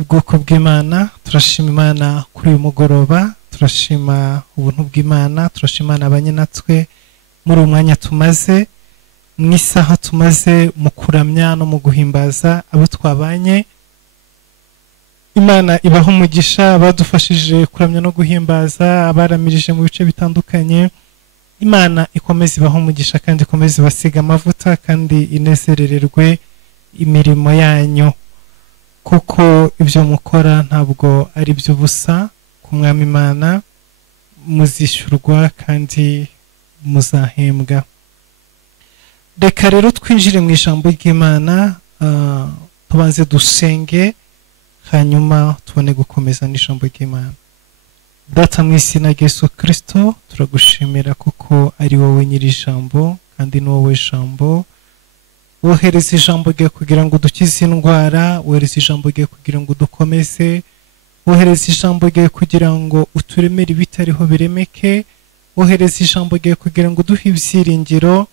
ubwoko bw'Imana, turashima Imana kuri uyu mugoroba, turashima ubuntu bw'Imana, turashima Imana abanye natwe muri uyu mwanya tumaze mu isaha tumaze mu kuramya no mu guhimbaza abo twabanye. Imana ibaho umugisha abadufashije kuramya no guhimbaza, abaramirije mu bice bitandukanye. Imana ikomeze ibaho umugisha kandi ikomeze ibasiga amavuta kandi inezerererwe imirimo yanyu, kuko ibyo mukora ntabwo ari by'ubusa ku Mwami Imana, muzishyurwa kandi muzahembwa. Reka rero twinjire mu ijambo ry'Imana, tubanze dusenge hanyuma tubone gukomeza n'ijambo ry'Imana. Data mu izina rya Yesu Kristo, turagushimira kuko ari wowe nyiri ijambo kandi ni wowe jambo. Wohereza ijambo ryawe kugira ngo dukize indwara, wohereza ijambo ryawe kugira ngo dukomeze, wohereza ijambo ryawe kugira ngo uturemere ibitariho biremeke, wohereza ijambo ryawe kugira ngo duhe ibyiringiro.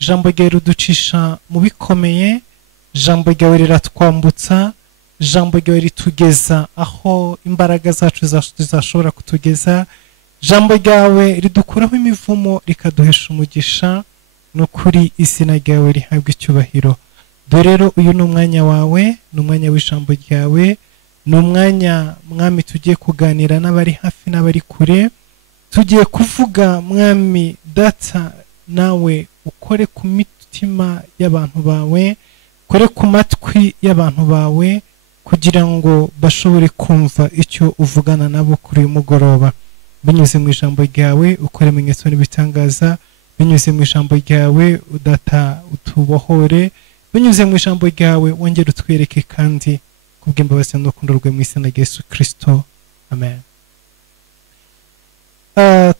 Ijambo ryawe riducisha mu bikomeye, ijambo ryawe riratwambutsa, ijambo ryawe ritugeza aho imbaraga zacu zashobora kutugeza. Ijambo ryawe ridukuraho imivumo rikaduhesha umugisha, no kuri izina ryawe rihabwa icyubahiro. Dore rero uyu ni umwanya wawe, ni umwanya w'ijambo ryawe, ni umwanya Mwami tugiye kuganira n'abari hafi n'abari kure. Tugiye kuvuga Mwami Data, nawe ukore ku mitima y'abantu bawe, ukore ku matwi y'abantu bawe, kugira ngo bashobore kumva icyo uvugana nabo kuri uyu mugoroba. Binyuze mu ijambo ryawe ukore ibimenyetso n'ibitangaza, binyuze mu ijambo ryawe Data utubohore, binyuze mu ijambo ryawe wongere utwereke kandi kubw'imbabazi n'urukundo rwe mu izina rya Yesu Kristo, amen.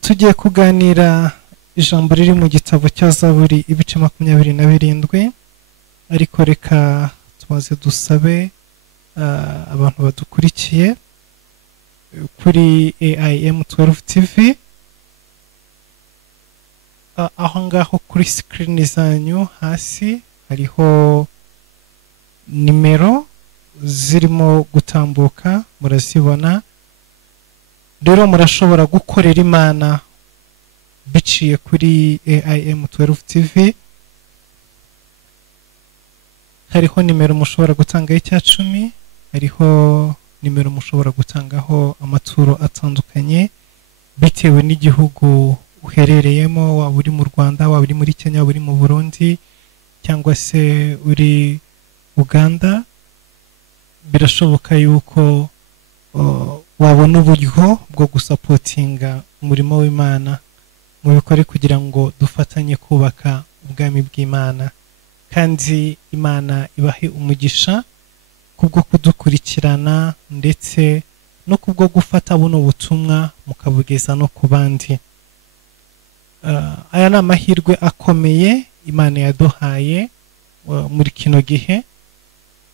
Tugiye kuganira ijambo riri mu gitabo cya Zaburi ibice 27, ariko reka tumaze dusabe abantu badukurikiye kuri AIM 12 TV, aho ngaho kuri screen zanyu hasi hariho nimero zirimo gutambuka, murazibona. Rero murashobora gukorera Imana biciye kuri AIM 12 TV. Hariho nimero mushobora gutangaho icya-10, hariho nimero mushobora gutangaho amaturo atandukanye bitewe n'igihugu uherereyemo, waba uri mu Rwanda, waba uri muri Kenya, waba uri mu Burundi cyangwa se uri Uganda. Birashoboka yuko wabona uburyo bwo gusapotinga umurimo w'Imana mu bikore kugira ngo dufatanye kubaka ubwami bw'Imana, kandi Imana ibahe umugisha kubwo kudukurikirana ndetse no kubwo gufata buno butumwa mukabugeza no ku bandi. Aya ni amahirwe akomeye Imana yaduhaye muri kino gihe.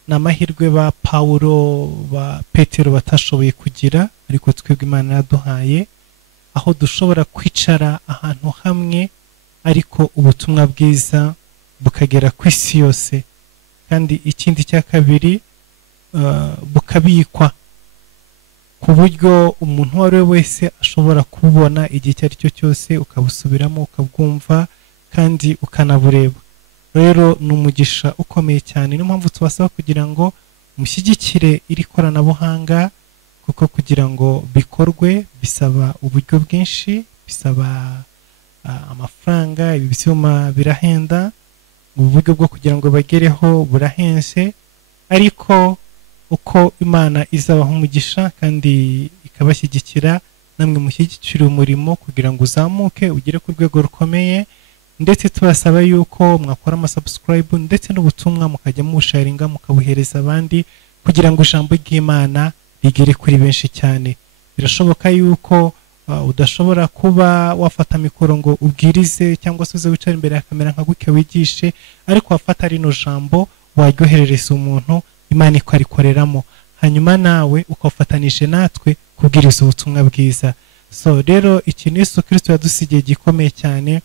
Ni amahirwe ba Pawulo, ba Petero batashoboye kugira, ariko twebwe Imana yaduhaye, aho dushobora kwicara ahantu hamwe ariko ubutumwa bwiza bukagera ku isi yose. Kandi ikindi cya kabiri, bukabikwa ku buryo umuntu uwo ari we wese ashobora kubona igihe icyo ari cyo cyose, ukabusubiramo ukabwumva kandi ukanabureba. Rero ni umugisha ukomeye cyane. Niyo mpamvu tubasaba kugira ngo mushyigikire iri koranabuhanga, kuko kugira ngo bikorwe bisaba uburyo bwinshi, bisaba amafaranga, ibi byuma birahenda, uburyo bwo kugira ngo bagereho burahenze. Ariko uko Imana izabaho umugisha kandi ikabashyigikira, namwe mushyigikire umurimo kugira ngo uzamuke ugere ku rwego rukomeye. Ndetse tubasaba yuko mwakora amasubscribe ndetse n'ubutumwa mukajya musharinga, mukabuhereza abandi, kugira ngo ijambo ry'Imana rigere kuri benshi cyane. Birashoboka yuko udashobora kuba wafata mikoro ngo ubwirize cyangwa se uze wicara imbere ya kamera nka gutya wigishe, ariko wafata rino jambo waryoherereza umuntu, Imana ikarikoreramo, hanyuma nawe ukafatanije natwe kubwiriza ubutumwa bwiza. So rero ikintu Yesu Kristo yadusigiye gikomeye cyane,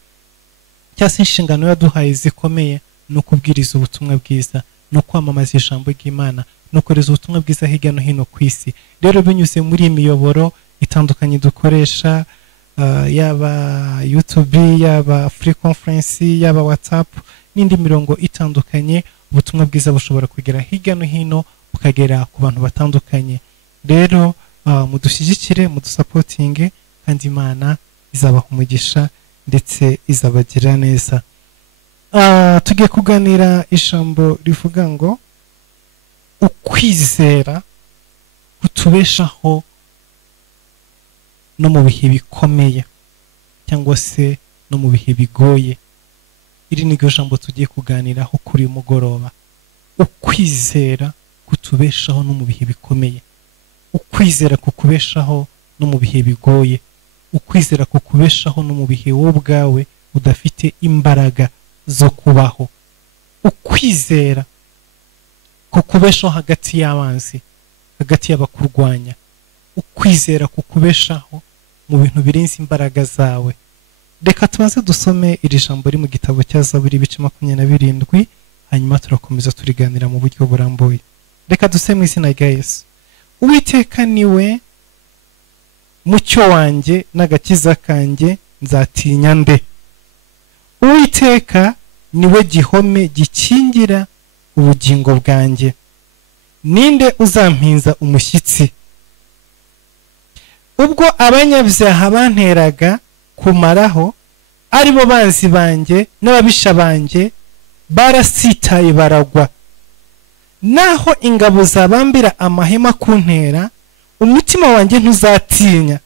cyase inshingano yaduhaye zikomeye, no kubwiriza ubutumwa bwiza, no kwamamaza ijambo ry'Imana no kohereza ubutumwa bwiza hirya no hino ku isi. Rero binyuze muri imiyoboro itandukanye dukoresha, yaba YouTube, yaba Free Conference, yaba WhatsApp n'indi mirongo itandukanye, ubutumwa bwiza bushobora kugera hirya no hino bukagera ku bantu batandukanye. Rero mudushyigikire, mudusapotinge, kandi Imana izabaha umugisha ndetse izabagira neza. Tugiye kuganira ijambo rivuga ngo ukwizera kutubeshaho no mu bihe bikomeye cyangwa se no mu bihe bigoye. Iri ni ryo jambo tugiye kuganiraho kuri mugoroba. Ukwizera kutubeshaho no mu bihe bikomeye, ukwizera kukubeshaho no mu bihe bigoye, ukwizera kukubeshaho no mu bihe wowe ubwawe udafite imbaraga zo kubaho, ukwizera kukubeshaho hagati y'abanzi, hagati y'abakurwanya, ukwizera kukubeshaho mu bintu birenze imbaraga zawe. Reka tubanze dusome iri jambo riri mu gitabo cya Zaburi ibice 27, hanyuma turakomeza turiganira mu buryo burambuye. Reka duseme mu izina rya Yesu. Uwiteka niwe mucyo wanjye n'agakiza kanjye, nzatinya nde? Uwiteka niwe gihome gikingira ubugingo bwanjye, ninde uzampinza umushyitsi? Ubwo abanyabyaha banteraga kumaraho, ari bo banzi banjye n'ababisha banjye, barasitaye baragwa. Naho ingabo zabambira amahema kuntera, umutima wanjye ntuzatinya.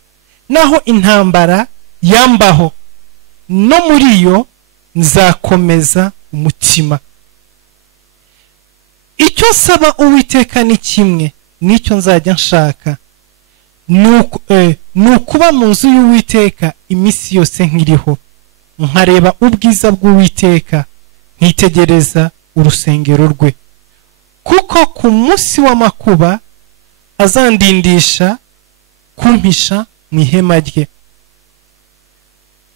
Naho intambara yambaho, no muri yo nzakomeza umutima. Icyo saba Uwiteka ni kimwe, nicyo nzajya nshaka, nukuba mu nzu y'Uwiteka iminsi yose nkiriho, nkareba ubwiza bw'Uwiteka, nkitegereza urusengero rwe. Kuko ku munsi w'amakuba azandindisha kumpisha mu ihema rye.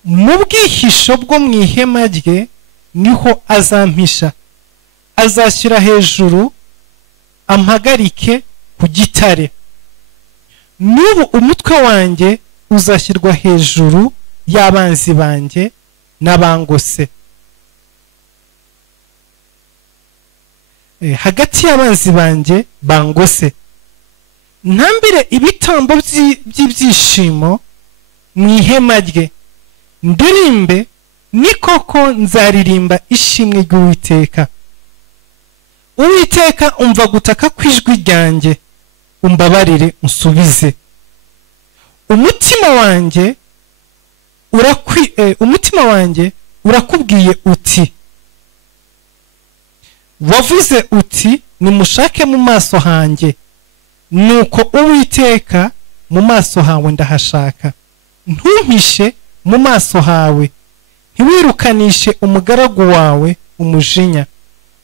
Mu bwihisho bwo mu ihema rye niho azampisha. Azashyira hejuru ampagarike ku gitare. N'ubu umutwe wanjye uzashyirwa hejuru y'abanzi banjye n'abangose. Hagati y'abanzi banjye bangose, ntambire ibitambo by'ibyishimo mu ihema rye. Ndirimbe, ni koko nzaririmba ishimwe ry'Uwiteka. Uwiteka, umva gutaka kw'ijwi ryanjye, umbabarire unsubize. Umutima wanjye urakubwiye uti, wavuze uti, nimushake mu maso hanjye. Nuko Uwiteka, mu maso hawe ndahashaka. Ntumpishe mu maso hawe, ntiwirukanishe umugaragu wawe umujinya.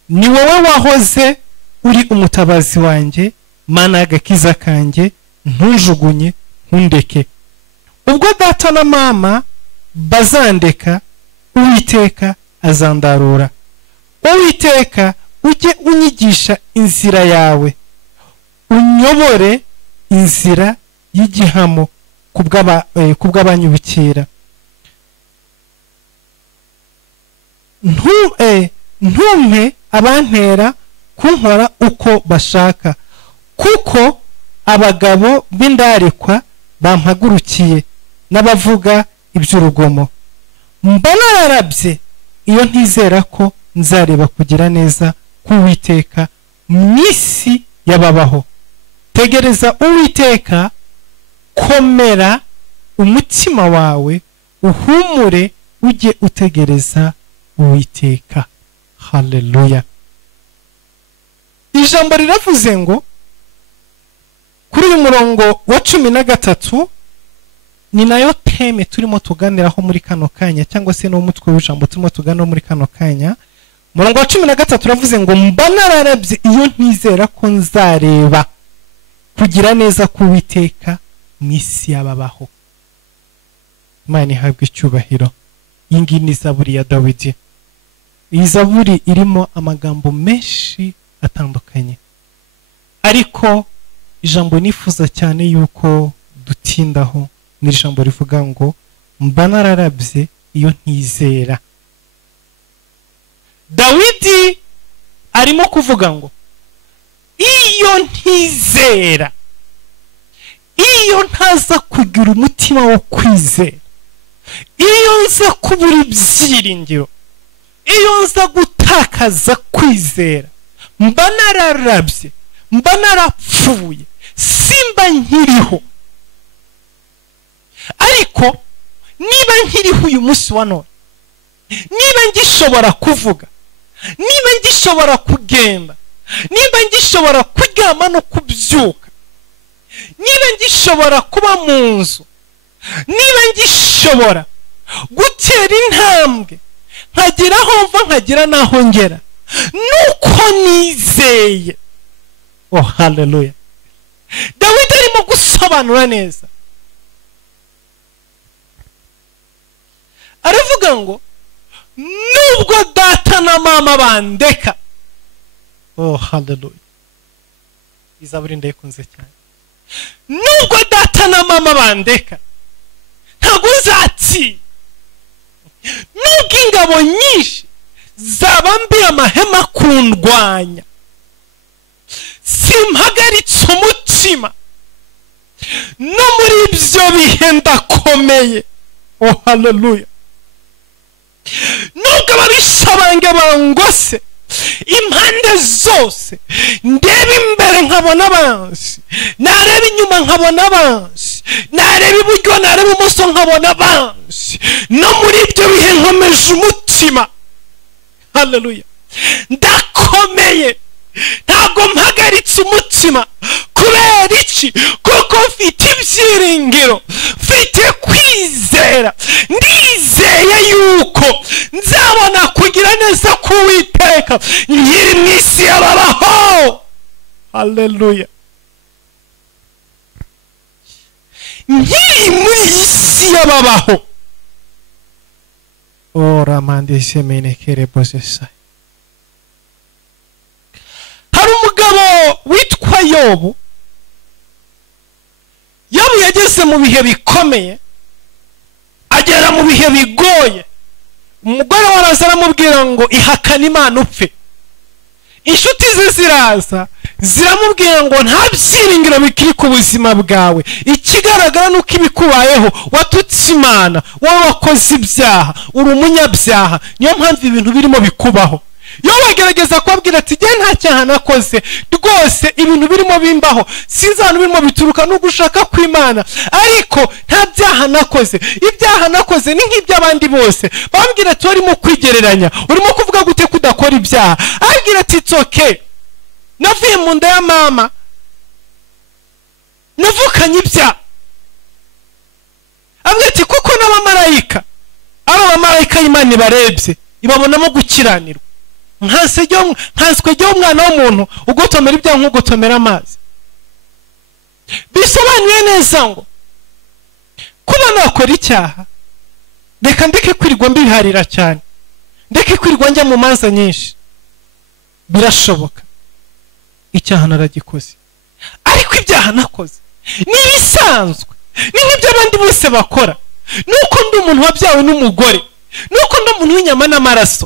Ni wowe wahoze uri umutabazi wanjye, Mana y'agakiza kanjye, ntujugunye ntundeke. Ubwo data na mama bazandeka, Uwiteka azandarura. Uwiteka, ujye unyigisha inzira yawe, unyobore inzira y'igihamo kubw'abanyubikira. Ntumpe abantera kunkora uko bashaka, kuko abagabo b'indarikwa bampagurukiye n'abavuga iby'urugomo. Mba nararabye iyo ntizera ko nzareba kugira neza k'Uwiteka mu isi y'ababaho. Tegereza Uwiteka, komera umutima wawe, uhumure, ujye utegereza Uwiteka. Haleluya. Ijambo riravuze ngo kuri uyu murongo wa 13, ni nayo teme turimo tuganiraho muri kano kanya, cyangwa se no mutwe w'ijambo turimo tuganiraho muri kano kanya. Murongo wa 13 uravuze ngo mba nararabye iyo ntizera ko nzareba kugira neza k'Uwiteka mu isi y'ababaho. Imana ihabwe icyubahiro. Iyi ngiyi ni Zaburi ya Dawidi. Iyi Zaburi irimo amagambo menshi atandukanye, ariko ijambo nifuza cyane yuko dutindaho ni ijambo rivuga ngo mba nararabye iyo ntizera. Dawidi arimo kuvuga ngo iyo ntizera, iyo ntaza kugira umutima wo kwizera, iyo nza kubura ibyiringiro, iyo nza gutakaza kwizera, mba nararabye, mba narapfuye, simba nkiriho. Ariko niba nkiriho uyu munsi wa none, niba ngishobora kuvuga, niba ngishobora kugenda, niba ngishobora kuryama no kubyuka, niba ngishobora kuba mu nzu, niba ngishobora gutera intambwe nkagira aho mva nkagira n'aho ngera, nuko nizeye. Oh haleluya! Dawidi arimo gusobanura neza, aravuga ngo nubwo data na mama bandeka. Oh haleluya! Izaburi ndayikunze cyane. Nubwo data na mama bandeka ntabwo nzatsinda, nubwo ingabo nyinshi zabambira amahema kundwanya, simpagaritse umutima, no muri ibyo bihe ndakomeye. Oh haleluya! nubwo ababisha bange bangose impande zose, ndeba imbere nkabona abansi, nareba inyuma nkabona abansi, nareba iburyo nareba ibumoso nkabona abansi, no muri ibyo bihe nkomeje umutima. Haleluya! ndakomeye, ntabwo mpagaritse umutima. Kubera iki? kuko mfite ibyiringiro, mfite kwizera, ndizeye yuko nzabona kugira neza k'Uwiteka nkiri mu isi y'ababaho. Haleluya! nkiri muri iyi si y'ababaho. Ora mande semene kere bosesa. Hari umugabo witwa Yobu. Yobu yageze mu bihe bikomeye, agera mu bihe bigoye. Umugore we araza aramubwira ngo ihakane Imana upfe. Inshuti ze ziraza ziramubwira ngo nta byiringiro bikiri ku buzima bwawe, ikigaragara nuko ibikubayeho watutse Imana, wowe wakoze ibyaha, uri umunyabyaha, niyo mpamvu ibintu birimo bikubaho. Yobu agerageza kubabwira ati njye nta cyaha nakoze rwose, ibintu birimo bimbaho sinzi ahantu birimo bituruka no gushaka kw'Imana, ariko nta byaha nakoze. Ibyaha nakoze ni nk'iby'abandi bose. Bambwira ati urimo kwigereranya, urimo kuvuga gute kudakora ibyaha? Abwira ati it's okay, navuye mu nda ya mama navukanye ibyaha. Abwira ati kuko n'abamarayika, abamarayika y'Imana ibarebye ibabonamo gukiranirwa, nkanswe ryo umwana w'umuntu ugotomera ibyaha nk'ugotomera amazi. Bisobanuye neza ngo kuba nakora icyaha, reka ndeke kwirirwa mbiharira cyane, ndeke kwirirwa njya mu manza nyinshi. Birashoboka icyaha naragikoze, ariko ibyaha nakoze ni bisanzwe, ni nk'iby'abandi bose bakora. Nuko ndi umuntu wabyawe n'umugore, nuko ndi umuntu w'inyama n'amaraso,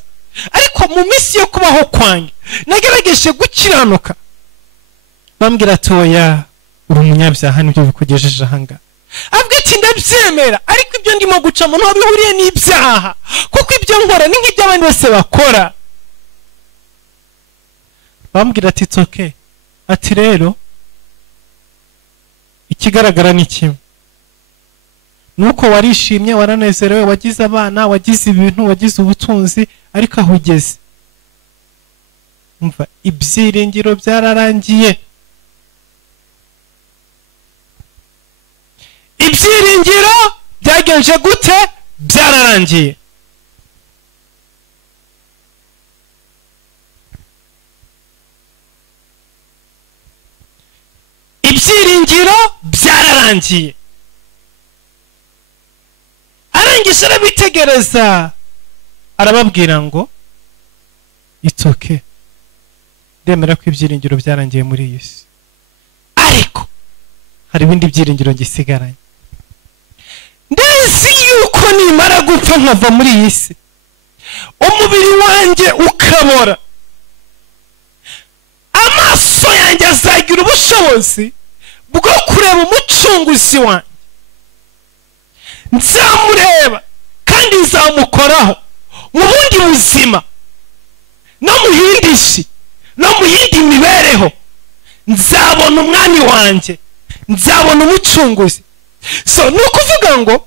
ariko mu minsi yo kubaho kwanjye nagerageje gukiranuka. Bambwira ati oya, uri umunyabyaha, nibyo bikugejeje ahangaha. Avuga ati ndabyemera, ariko ibyo ndimo gucamo ntaho bihuriye n'ibyaha, kuko ibyo nkora ni nk'iby'abandi bose bakora. Bambwira ati it's okay. Ati rero ikigaragara ni kimwe, nuko warishimye, waranezerewe, wagize abana, wagize ibintu, wagize ubutunzi, ariko aho ugeze umva ibyiringiro byararangiye. Ibyiringiro byagenje gute? Byararangiye. Ibyiringiro byararangiye. Arangije arabitegereza, arababwira ngo it's okay, ndemera ko ibyiringiro byarangiye muri iyi si. ariko hari ibindi byiringiro ngisigaranye. Ndazi yuko nimara gupfa nkava muri iyi si, umubiri wanjye ukabora, amaso yanjye azagira ubushobozi bwo kureba umucunguzi wanjye. Nzamureba kandi nzamukoraho mu bundi buzima no mu yindi si no mu yindi mibereho. Nzabona umwami wanjye, nzabona umucunguzi. So ni ukuvuga ngo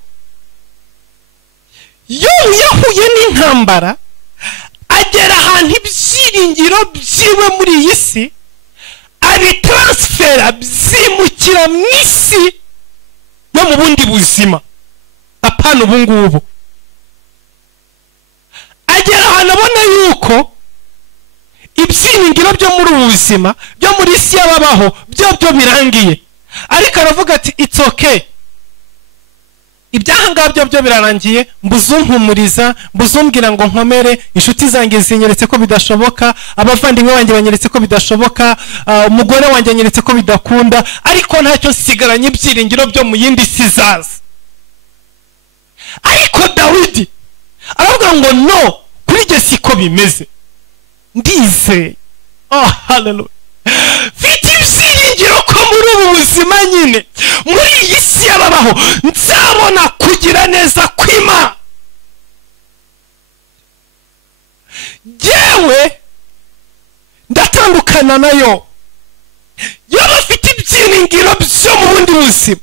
Yobu yahuye n'intambara, agera ahantu ibyiringiro byiwe muri iyi si abitaransifera, byimukira mu isi no mu bundi buzima. Apana ubu ngubu. Agera ahantu abona yuko ibyiringiro byo muri ubu buzima byo muri isi y'ababaho byo birangiye, ariko aravuga ati it's okay, ibyahangabyo byo birarangiye. Mbuzumpumuriza, mbuzumbwira ngo nkomere, inshuti zanjye zinyeretse ko bidashoboka, abavandimwe banjye banyeretse ko bidashoboka, umugore wanjye anyeretse ko bidakunda, ariko ntacyo nsigaranye ibyiringiro byo mu yindi si zaza. Ariko Dawidi aravuga ngo no, kuri jye siko bimeze, ndizeye. Haleluya. Mfite ibyiringiro ko muri ubu buzima nyine, muri iyi si y'ababaho, nzabona kugira neza kw'Imana. Yewe ndatandukana nayo. Yoba afite ibyiringiro byo mu bundi buzima,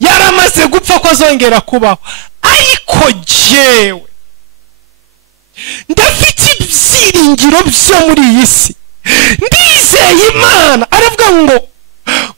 yaramaze gupfa ko azongera kubaho. Ariko jewe ndafite ibyiringiro byo muri iyi si, ndizeye Imana. Aravuga ngo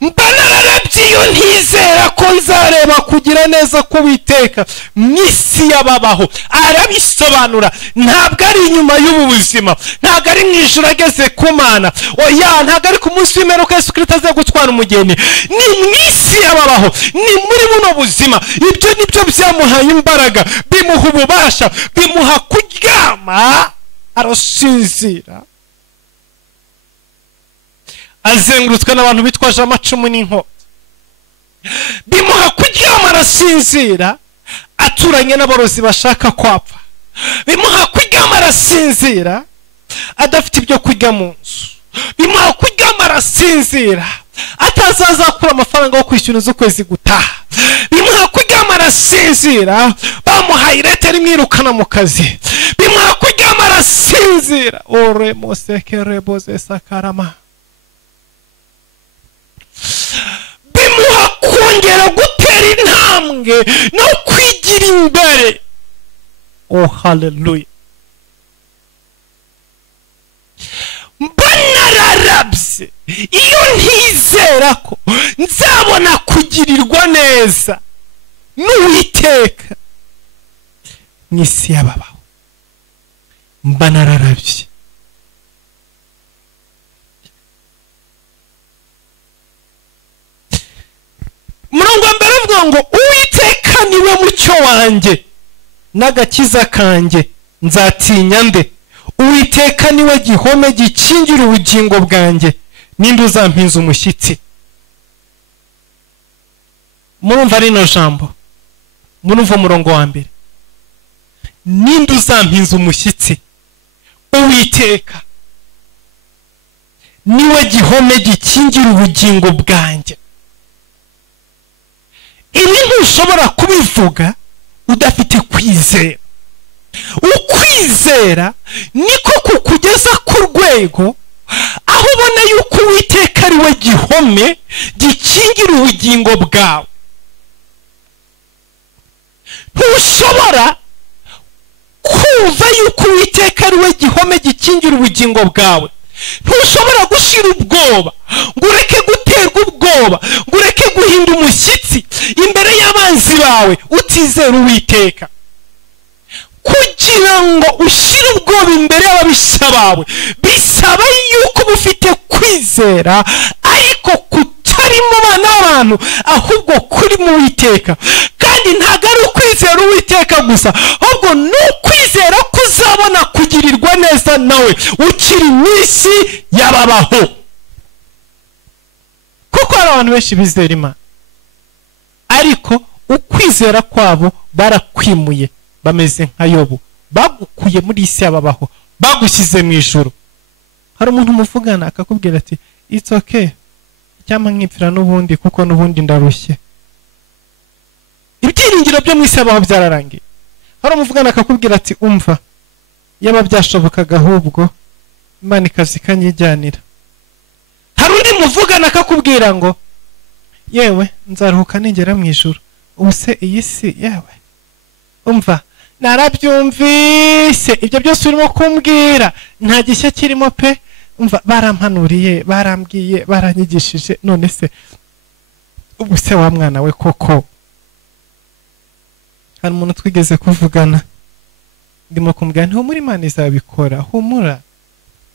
mba nararabye iyo ntizera ko nzareba kugira neza k'Uwiteka mu isi y'ababaho. Arabisobanura, ntabwo ari inyuma y'ubu buzima, ntabwo ari mu ijuru ageze ku Mana, oya, ntabwo ari ku munsi w'imperuka Yesu Kristo aza gutwara umugeni. Ni mu isi y'ababaho, ni muri buno buzima. Ibyo nibyo byamuhaye imbaraga, bimuha ububasha, bimuha kuryama arasinzira, azengurutswe n'abantu bitwaje amacumu n'inkota. Bimuha kuryama arasinzira, aturanye n'aborozi bashaka kwapfa. Bimuha kuryama arasinzira, adafite ibyo kurya mu nzu. Bimuha kuryama arasinzira, atazazakura amafaranga yo kwishyura z'ukwezi gutaha. Bimuha kuryama arasinzira, bamuhaye irete rimwirukana mu kazi. Bimuha kuryama arasinzira, ore mosekere boze sakarama. Bimuha kongera gutera intambwe no kwigira imbere. Haleluya. Mba nararabye iyo ntizera ko nzabona kugirirwa neza n'Uwiteka mu isi y'ababaho. Mba nararabye. Murongo wa mbere avuga ngo Uwiteka niwe mucyo wanjye n'agakiza kanjye, nzatinya nde? Uwiteka niwe gihome gikingira ubugingo bwanjye, ninde uzampinza umushyitsi? Murumva rino jambo, murumva umurongo wa mbere, ninde uzampinza umushyitsi? Uwiteka niwe gihome gikingira ubugingo bwanjye. Ibi ntushobora kubivuga udafite kwizera. Ukwizera niko kukugeza ku rwego aho ubona yuko Uwiteka ari we gihome gikingira ubugingo bwawe. Ntushobora kumva yuko Uwiteka ari we gihome gikingira ubugingo bwawe. Ntushobora gushira ubwoba, ngo ureke guterwa ubwoba, ngo ureke guhinda umushyitsi imbere y'abanzi bawe utizera Uwiteka. Kugira ngo ushire ubwoba imbere y'ababisha bawe, bisaba yuko uba ufite kwizera, ariko kutarimo abana b'abantu, ahubwo kuri mu Uwiteka. Kandi ntabwo ari ukwizera Uwiteka gusa, ahubwo ni ukwizera ko uzabona kugirirwa neza nawe ukiri mu isi y'ababaho. kuko hari abantu benshi bizera Imana ariko ukwizera kwabo barakwimuye bameze nka Yobu bagukuye muri isi yababaho bagushyize mu ijuru. hari umuntu muvugana akakubwira ati it's okay cyangwa nkipfira n'ubundi kuko n'ubundi ndarushye, ibyiringiro byo mu isi yabaho byararangiye. hari umuvugana akakubwira ati umva yaba byashobokaga ahubwo Imana ikazi ikanyijyanira. hari undi muvugana akakubwira ngo yewe nzaruhuka ningera mu ijuru, ubuse iyi si yewe umva narabyumvise ibyo byose urimo kumbwira nta gishya kirimo pe, umva barampanuriye barambwiye baranyigishije, none se ubuse wa mwana we koko. hari umuntu twigeze kuvugana ndimo kumbwira nti humura Imana izabikora, humura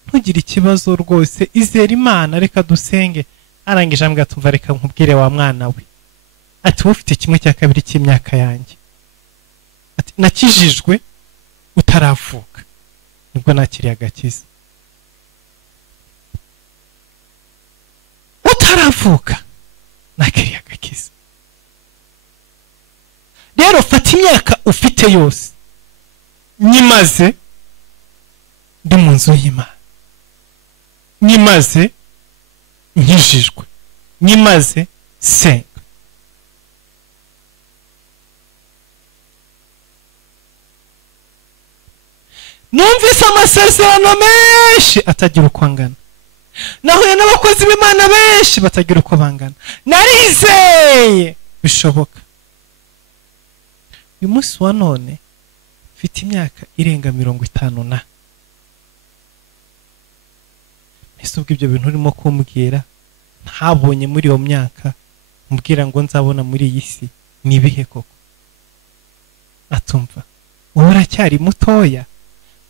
ntugire ikibazo rwose izera Imana reka dusenge. arangije ambwira tumva reka nkubwire wa mwana we ati wowe ufite 1/2 cy'imyaka yanjye, ati nakijijwe utaravuka nibwo nakiriye agakiza, utaravuka nakiriye agakiza. rero fata imyaka ufite yose nyimaze ndi mu nzu y'Imana, nyimaze nkijijwe, nyimaze senga. numvise amasezerano menshi atagira uko angana, nahuye n'abakozi b'Imana benshi batagira uko bangana, narizeye bishoboka. uyu munsi wa none mfite imyaka irenga 50 na ese ubwo ibyo bintu urimo kumbwira ntabonye muri iyo myaka mbwira ngo nzabona muri iyi si nibihe koko? atumva wowe uracyari mutoya,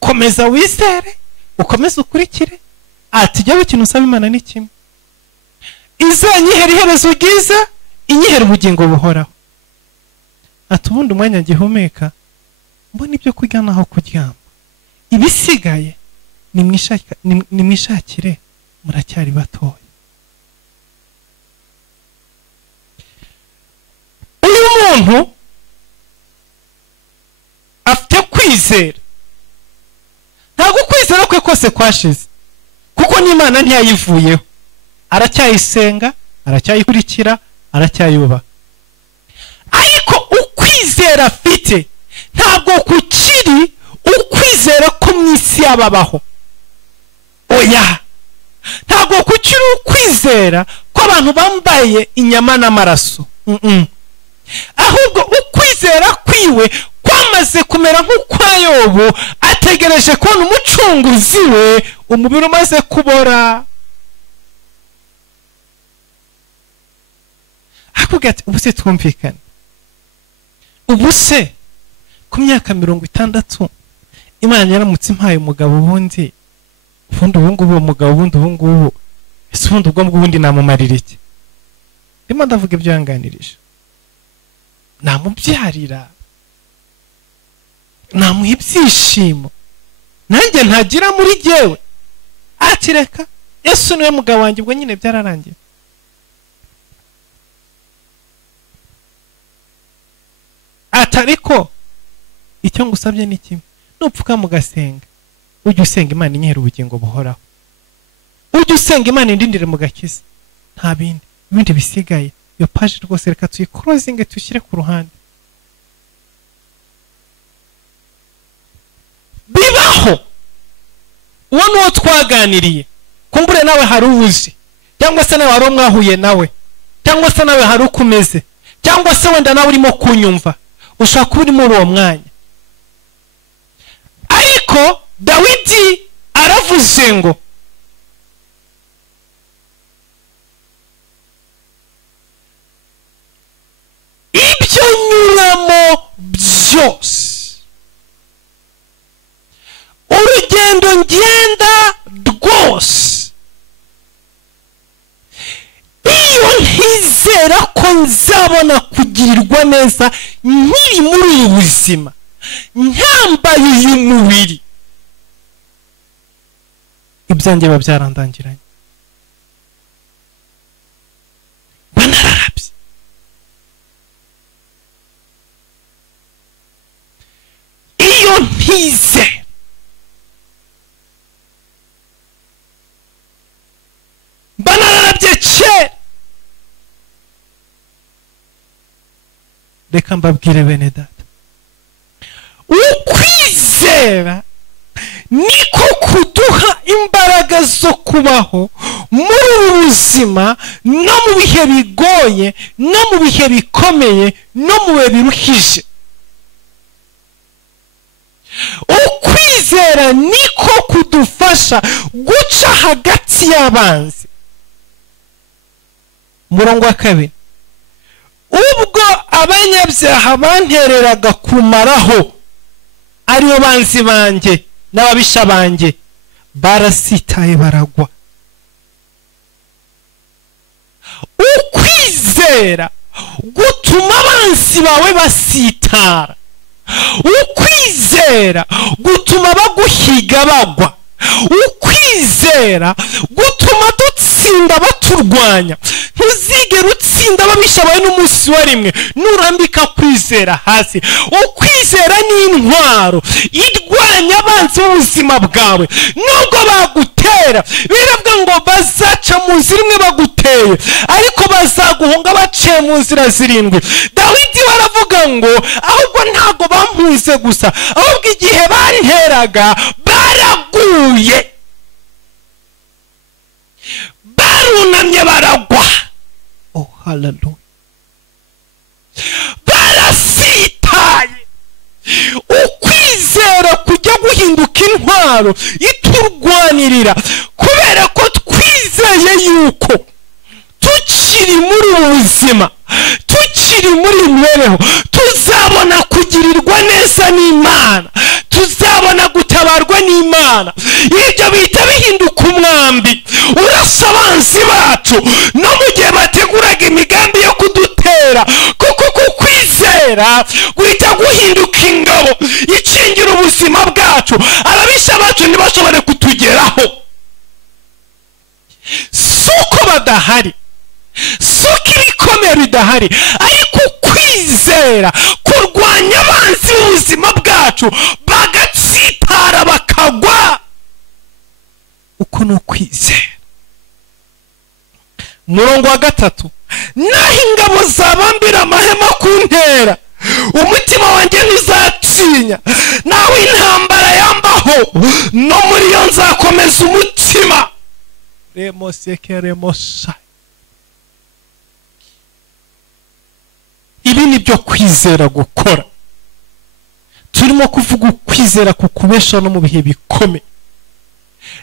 komeza wizere ukomeze ukurikire. ati jya ikintu usaba Imana ni kimwe, izanyihera iherezo ryiza inyihera ubugingo buhoraho. ati ubundi umwanya ngihumeka mbona ibyo kurya naho kuryama, ibisigaye nimwishakire muracyari batoya. uyu muntu afite kwizera, ntabwo kwizera kwe kose kwashize kuko n'Imana ntiyayivuyeho, aracyayisenga aracyayikurikira aracyayubaha. ariko ukwizera afite ntabwo kukiri ukwizera ko mu isi yababaho, oya ntabwo kukiri ukwizera ko abantu bambaye inyama n'amaraso, ahubwo ukwizera kwiwe kwamaze kumera nk'ukwa Yobu, ategereje kubona umucunguzi we umubiri umaze kubora. akubwira ati ubuse twumvikane, ubuse ku myaka 60 Imana yaramutse impaye umugabo ubundi ubungubu uwo mugabo ubungubu ese ubundi namumarira iki? ndimo ndavuga ibyo yanganirije, namubyarira namuha ibyishimo nanjye ntagira muri jyewe. ati reka Yesu niwe mugabo wanjye, ubwo nyine byararangiye. atariko icyo ngusabye ni kimwe, nupfuka mugasenga ujye usenga Imana inyihera ubugingo buhoraho, ujye usenga Imana indindire mu gakiza, nta bindi bisigaye. iyo paji rwose reka tuyikorozinge tuyishyire ku ruhande. bibaho uwo nuwo twaganiriye, kumbure nawe hari uwuzi, cyangwa se nawe hari umwahuye nawe, cyangwa se nawe hari ukumeze, cyangwa se wenda nawe urimo kunyumva ushaka kuba uri muri uwo mwanya. ariko Dawidi aravuze ngo ibyo nyuramo byose, urugendo ngenda rwose, iyo ntizera ko nzabona kugirirwa neza nkiri muri ubu buzima nyambaye uyu mubiri, ibyanjye biba byarandangiranye. kwizera. Banarabye kera. Reka mbabwire bene data, ukwizera niko kuduha imbaraga zo kubaho muri ubu buzima, no mu bihe bigoye, no mu bihe bikomeye, no mu bihe biruhije. Ukwizera niko kudufasha guca hagati y'abanzi. Umurongo wa 2, ubwo abanyabyaha bantereraga kumaraho, aribo banzi banjye n'ababisha banjye, barasitaye baragwa. Ukwizera gutuma abanzi bawe basitara. Ukwizera gutuma baguhiga bagwa. Ukwizera gutuma dutsinda baturwanya. Ntuzigere utsinda ababisha bawe n'umunsi wa rimwe nurambika kwizera hasi. Ukwizera ni intwaro irwanya abanzi b'ubuzima bwawe. Nubwo bagutera, biravuga ngo bazaca mu nzira imwe baguteye, ariko bazaguhunga baciye mu nzira 7. Dawidi baravuga ngo ahubwo ntago bampuze gusa, ahubwo igihe banteraga baraguye, barunamye baragwa. Oh hallelujah. Barasitaye. Ukwizera kujya guhinduka intwaro iturwanirira, kubera ko twizeye yuko tukiri muri ubu buzima, tukiri muri imibereho, tuzabona kugirirwa neza n'Imana, tuzabona gutabarwa n'Imana. Ibyo bihita bihinduka umwambi urasa abanzi bacu no mu gihe bateguraga imigambi yo kudutera, kuko kukwizera guhita guhinduka ingabo ikingira ubuzima bwacu. Ababisha bacu ntibashobore kutugeraho, suko badahari, suko ibikomeye bidahari, ariko kwizera kurwanya abanzi b'ubuzima bwacu bagatsitara bakagwa. Uko ni ukwizera. Umurongo wa 3, naho ingabo zabambira amahema kuntera, umutima wanjye ntuzatinya, nawe intambara yambaho, no muri yo nzakomeza umutima. Remosekeremosa. Ibi ni byo kwizera gukora. Turimo kuvuga ukwizera kukubesha no mu bihe bikomeye.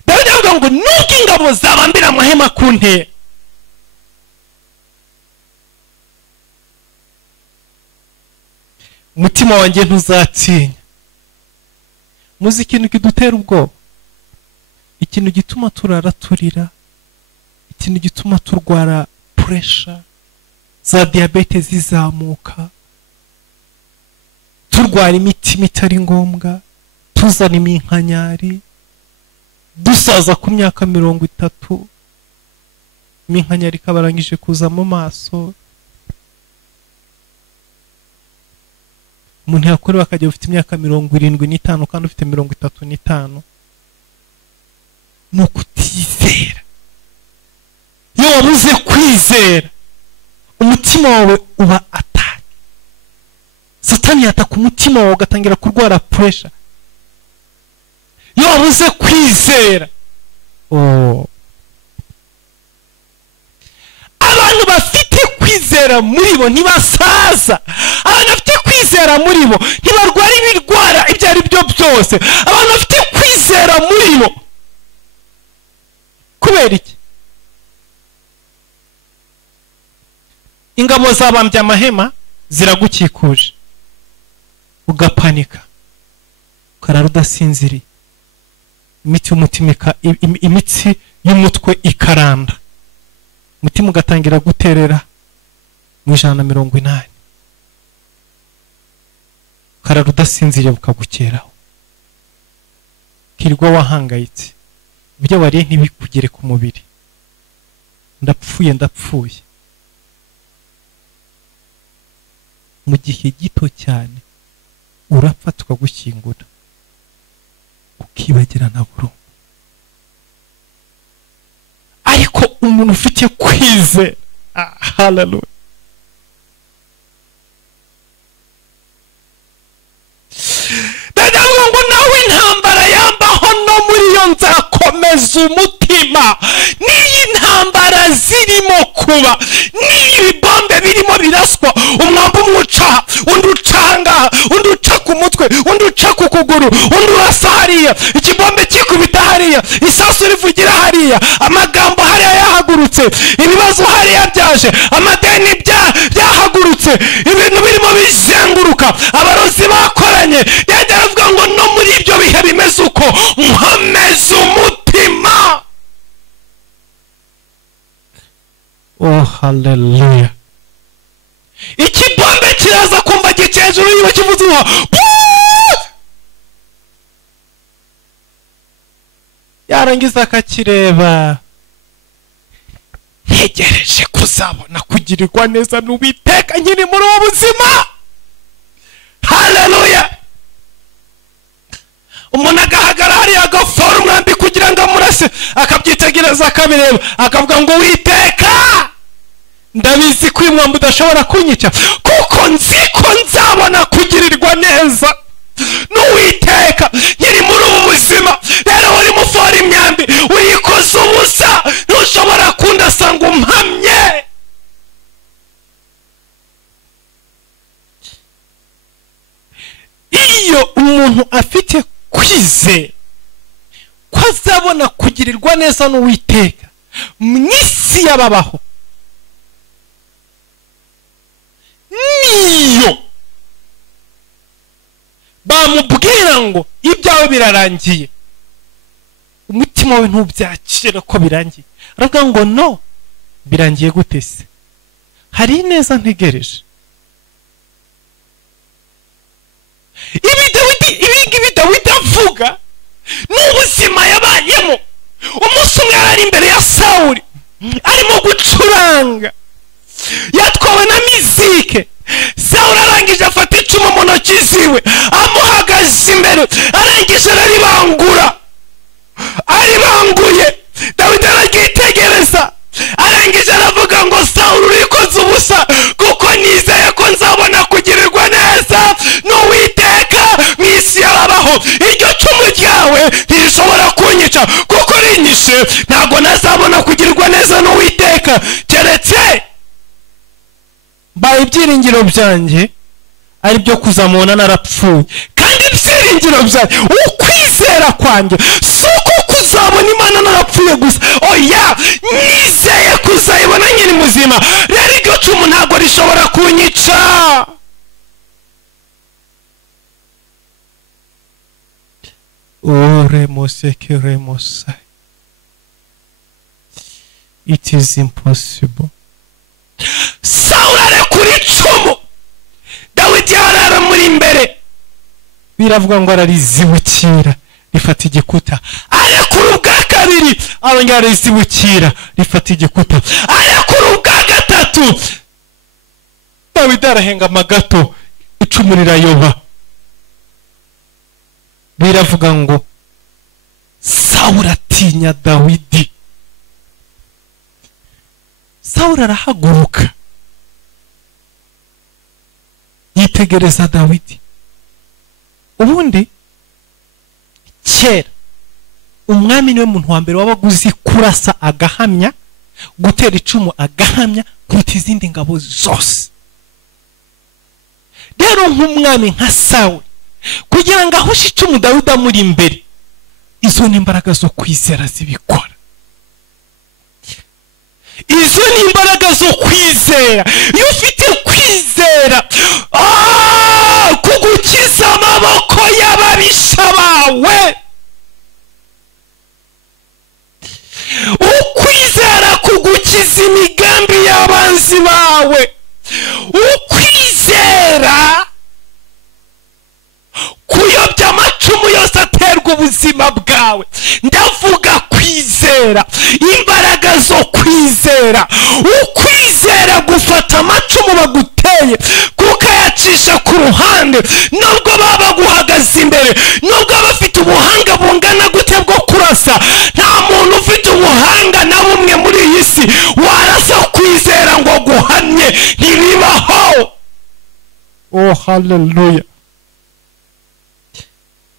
Dawidi avuga ngo nubwo ingabo zabambira amahema kuntera, umutima wanjye ntuzatinya. Muzi ikintu kidutera ubwoba, ikintu gituma turara turira, ikintu gituma turwara pressure, za diabetes zizamuka, turwara imitima itari ngombwa, tuzana iminkanyari, dusaza ku myaka 30, iminkanyari kabarangije kuza mu maso. Umuntu yakora bakajya ufite imyaka 75 kandi ufite 35. No kutizera. Iyo wabuze kwizera, umutima wawe uba ataka. Satani yataka umutima wawe ugatangira kurwara pressure. Iyo wabuze kwizera, abantu bafite kwizera muri bo ntibasaza. Abantu bafite kwizera muri bo ntibarwara ibirwara ibyo ari byo byose. Abantu bafite kwizera muri bo. Kubera iki? Ingabo zabambye amahema ziragukikuje, ugapanika, ukarara udasinziriye, imitsi y'umutwe ikaranda, umutima ugatangira guterera mu 180, ukarara udasinziriye bukagukeraho, kirwa wahangayitse, ibyo wariye ntibikugere ku mubiri. Ndapfuye. Mu gihe gito cyane urapfa tukagushyingura. ukibagirana burundu. Ariko umuntu ufite kwizera, haleluya, ndavuga ngo nawe intambara yambaho no muri yo nzakomeza umutima. n'iyi ntambara zirimo kuba, n'iyi bombe birimo biraswa, umwambi umwe uca, undi ucanga, undi uca ku mutwe, undi uca ku kuguru, undi urasa hariya, ikibombe kikubita hariya, isasu rivugira hariya, amagambo hariya yahagurutse, ibibazo hariya byaje, amadeni byahagurutse, ibintu birimo bizenguruka, abarozi bakoranye. Yaravuga ngo no muri ibyo bihe bimeze uko nkomeza umutima. Oh haleluya. Ikibombe kiraza kumva gicejuru yiwe kivuze ngo yarangiza akakireba, ntegereje kuzabona kugirirwa neza n'Uwiteka nyine muri ubu buzima. Haleluya. Umuntu agahagarara hariya agafora umwambi kugira ngo amurase, akabyitegereza akabireba, akavuga ngo Uwiteka, ndabizi ko uyu mwambi udashobora kunyica, kuko nzi ko nzabona kugirirwa neza n'Uwiteka nyiri muri ubu buzima. Rero uri mufora imyambi, uyikoze ubusa, ntushobora kundasa ngo umpamye. Iyo umuntu afite kwizera ko azabona kugirirwa neza n'Uwiteka mu isi y'ababaho, niyo bamubwira ngo ibyawe birarangiye, umutima we ntubyakira ko birangiye. Aravuga ngo no, birangiye gute se? Hari neza ntegereje. Ibi Dawidi avuga n'ubuzima yabayemo. Umunsi umwe ari imbere ya Sawuli arimo gucuranga, yatwawe na mizike. Sawuli arangije afata icumu mu ntoki ziwe, amuhagaze imbere, arangije aribanguye. Dawidi araryitegereza, arangije aravuga ngo Sawuli urikoze ubusa, kuko nizeye ko nzabona kugirirwa neza n'Uwiteka mu isi y'ababaho. Iryo cumu ryawe ntirishobora kunyica, kuko rinyishe ntabwo nazabona kugirirwa neza n'Uwiteka, keretse mbaye ibyiringiro byanjye ari byo kuzamubona narapfuye. Kandi ibyiringiro byanjye, ukwizera kwanjye si uko kuzabona Imana narapfuye gusa, oya, nizeye kuzayibona nyiri muzima. Rero iryo cumu ntabwo rishobora kunyica. It is impossible. Sawuli arekura icumu, Dawidi aramuri imbere, biravuga ngo ararizibukira, rifata igikuta. Arekura ubwa kabiri, abongera arizibukira, rifata igikuta. Arekura ubwa gatatu, Dawidi arahengama gato, icumu rirayoba. Biravuga ngo Sawuli atinya Dawidi. Sawuli arahaguruka, yitegereza Dawidi. Ubundi kera umwami niwe muntu wa mbere wabaga uzi kurasa agahamya, gutera icumu agahamya kuruta izindi ngabo zose. Rero nk'umwami nka Sawuli, kugira ngo ahushe icumu Dawidi amuri imbere, izo ni imbaraga zo kwizera zibikora. Izo ni imbaraga zo kwizera. Iyo ufite kwizera kugukiza amaboko y'ababisha bawe, ukwizera kugukiza imigambi y'abanzi bawe, ukwizera kuyobya amacumu yose aterwa ubuzima bwawe. Ndavuga kwizera, imbaraga zo kwizera. Ukwizera gufata amacumu baguteye kukayacisha ku ruhande, nubwo baba baguhagaze imbere, nubwo bafite ubuhanga bungana ntibibaho. Oh haleluya.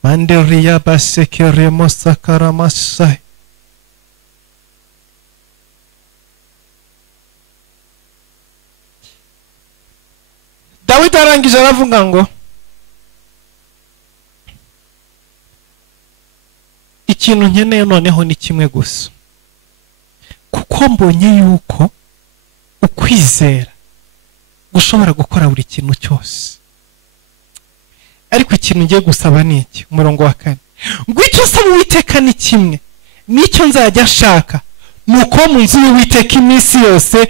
Manderia basekere mosakara masai. Dawidi arangije aravuga ngo ikintu nkeneye noneho ni kimwe gusa, kuko mbonye yuko ukwizera gushobora gukora buri kintu cyose. Ariko ikintu ngiye gusaba ni iki? Umurongo wa 4 ngo icyo usaba Uwiteka ni kimwe, nicyo nzajya nshaka, nuko mu nzu y'Uwiteka iminsi yose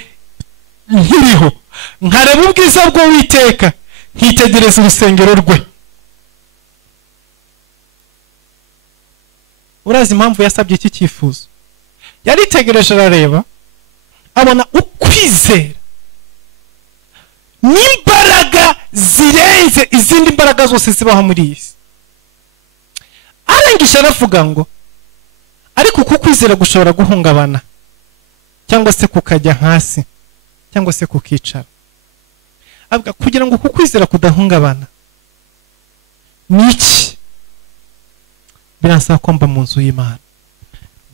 nkiriho nkareba ubwiza bw'Uwiteka, nkitegereza urusengero rwe. Urazi impamvu yasabye iki cyifuzo? Yaritegereje arareba, abona ukwizera n'imbaraga zirenze izindi mbaraga zose zibaho muri iyi si. Arangije aravuga ngo ariko uku kwizera gushobora guhungabana, cyangwa se kukajya hasi, cyangwa se kukicara. Avuga kugira ngo uku kwizera kudahungabana niki? Birasaba ko mba mu nzu y'Imana,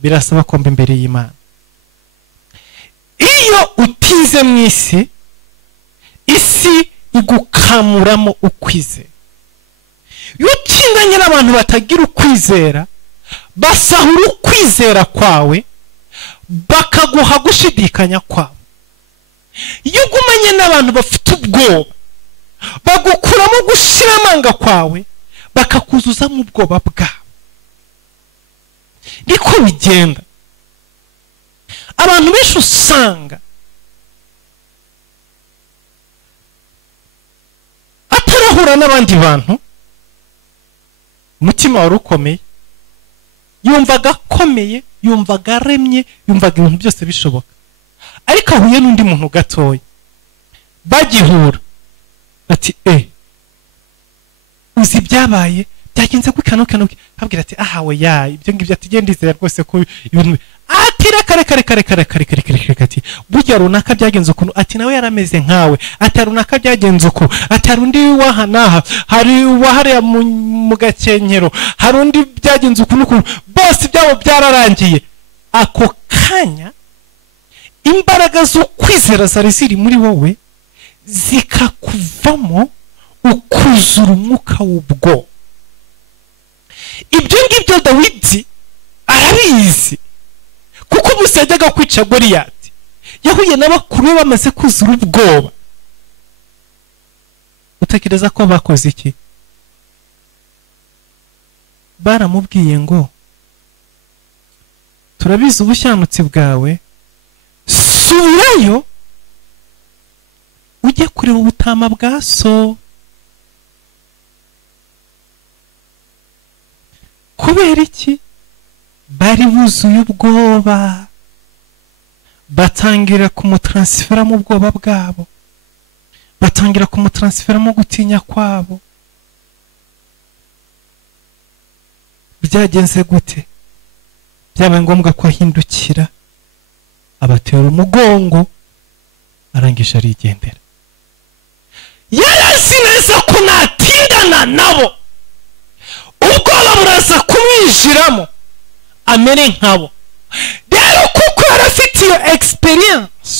birasaba ko mba imbere y'Imana. Iyo utize mu isi, isi igukamuramo ukwizera. Iyo ukinganye n'abantu batagira ukwizera, basahura ukwizera kwawe, bakaguha gushidikanya kwawe. Iyo ugumanye n'abantu bafite ubwoba, bagukuramo gushira amanga kwawe, bakakuzuzamo ubwoba bwabo. Niko bigenda. Abantu benshi usanga atarahura n'abandi bantu, umutima wari ukomeye, yumvaga akomeye, yumvaga aremye, yumvaga ibintu byose bishoboka. Ariko ahuye n'undi muntu gatoya, bagihura ati uzi byabaye byagenze kwikano abwira ati ahawe ya ibyo ngibyo ati genda izera rwose ko ibintu ati reka ati burya runaka byagenze ukuntu, ati nawe yarameze nkawe, ati runaka byagenze uko, ati hari undi wahanaha, hari wahariya mu gakenyero, hari undi byagenze ukuntu, bose byabo byararangiye. Ako kanya imbaraga zo kwizera zari ziri muri wowe zikakuvamo, ukuzura umwuka w'ubwo. Ibyo ngibyo Dawidi arabizi, kuko Musa yajyaga kwica Goliyati, yahuye n'abakuru be bamaze kuzura ubwoba. Utekereza ko bakoze iki? Baramubwiye ngo turabizi ubushanutsi bwawe, subirayo ujye kureba ubutama bwa so. Kubera iki? Bari buzuye ubwoba, batangira kumutransfera mu bwoba bwabo, batangira kumutransfera mu gutinya kwabo. Byagenze gute? Byabaye ngombwa ko ahindukira, abatera umugongo, arangije arigendera. Yarazi neza ko natindana nabo, ubwoba buraza kumwijiramo, amere nkabo. Rero kuko yarafite iyo experience,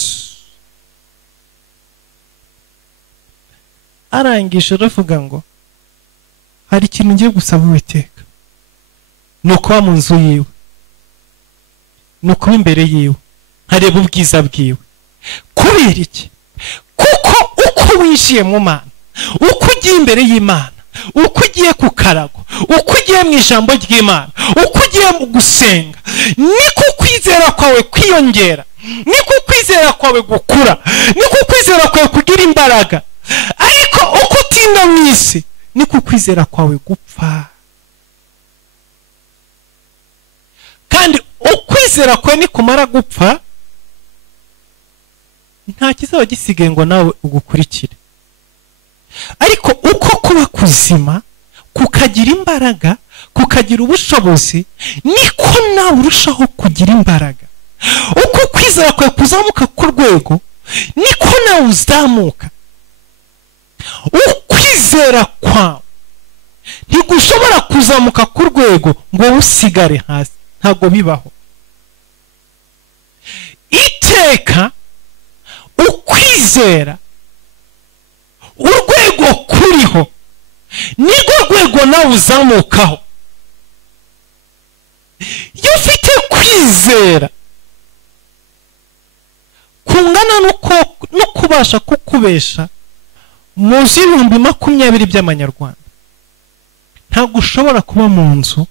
arangije aravuga ngo hari ikintu ngiye gusaba Uwiteka, nuko mu nzu yiwe, nuko imbere yiwe nkareba ubwiza bwiwe. Kubera iki? Kuko uko wishiye mu Mana, uko ugiye imbere y'Imana, uko ugiye ku karago, uko ugiye mu ijambo ry'Imana, uko ugiye mu gusenga, niko kwizera kwawe kwiyongera, niko kwizera kwawe gukura, niko kwizera kwawe kugira imbaraga. Ariko uko utinda mu isi, niko kwizera kwawe gupfa. Kandi ukwizera kwawe nikumara gupfa, nta kizaba gisigaye ngo nawe ugukurikire. Ariko uko kuba kuzima, kukagira imbaraga, kukagira ubushobozi, niko nawe urushaho kugira imbaraga. Uko kwizera kwawe kuzamuka ku rwego, niko nawe uzamuka. Ukwizera kwawe ntigushobora kuzamuka ku rwego ngo usigare hasi, ntabwo bibaho. Iteka ukwizera urwego kuriho nirwo rwego nawe uzamukaho. Iyo ufite kwizera kungana no kubasha kukubesha munsi y'ibihumbi 20 by'amanyarwanda, ntabwo ushobora kuba mu nzu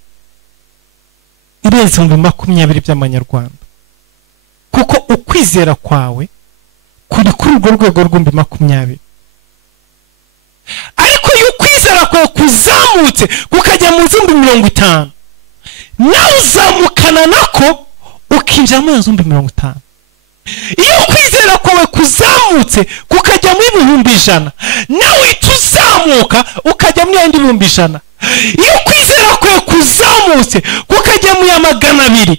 irenze 20 by'amanyarwanda, kuko ukwizera kwawe kuri kuri urwo rwego rw'20. Ariko iyo ukwizera kwawe kuzamutse kukajya mu nzu 50, nawe uzamukana nako ukinjira mu nzu 50. Iyo kwizera kwawe kuzamutse kukajya mu 100,000, nawe tuzamuka ukajya mu 100,000. Iyo kwizera kwawe kuzamutse kukajya mu 200,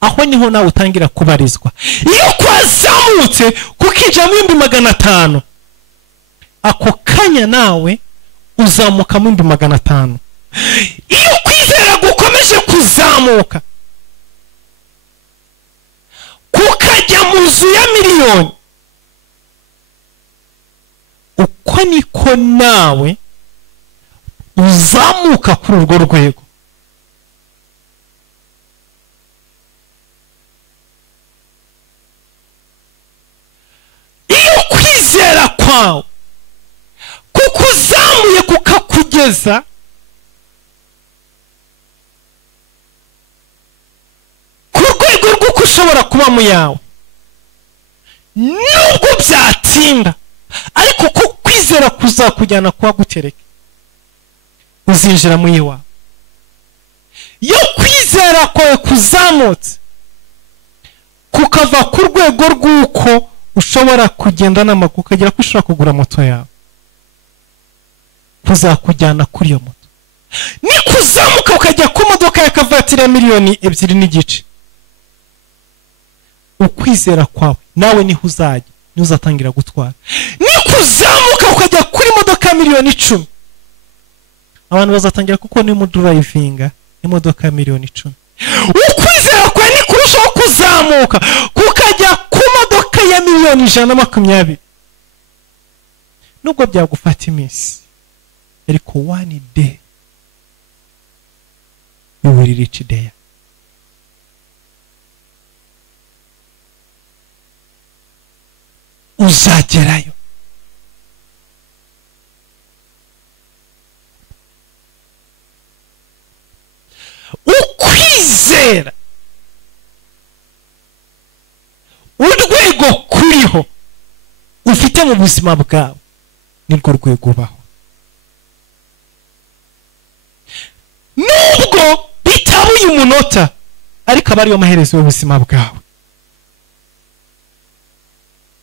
aho niho nawe utangira kubarizwa. Iyo kwazamutse kukinjira mu 500, ako kanya nawe uzamuka mu 500. Iyo kwizera gukomeje kuzamuka kukajya mu nzu ya miliyoni, uko niko nawe uzamuka kuri urwo rwego. Iyo kwizera kwawe kukuzamuye kukakugeza ku rwego rw'uko ushobora kuba mu yawe, nubwo byatinda, ariko ko kwizera kuzakujyana kwa gutereka, uzinjira mu iwawe. Iyo kwizera kwawe kuzamutse kukava ku rwego rw'uko ushobora kugenda n'amaguru ukagera ko ushobora kugura moto yawe, kuzakujyana kuri iyo moto. Ni kuzamuka ukajya ku modoka ya kavatiri ya 2.5 million, ukwizera kwawe nawe niho uzajya, niho uzatangira gutwara. Ni kuzamuka ukajya kuri modoka ya 10,000,000, abantu bazatangira kuko ni mudrivinga imodoka ya 10,000,000. Ukwizera kwawe ni kurushaho kuzamuka kukajya ku modoka ya 120,000,000. Nubwo byagufata iminsi, ariko one day you will reach there. Uzagerayo. Ukwizera urwego kuriho ufite mu buzima bwawe nirwo rwego ubaho. Nubwo bitabuye umunota, ariko aba ariyo maherezo y'ubuzima bwawe.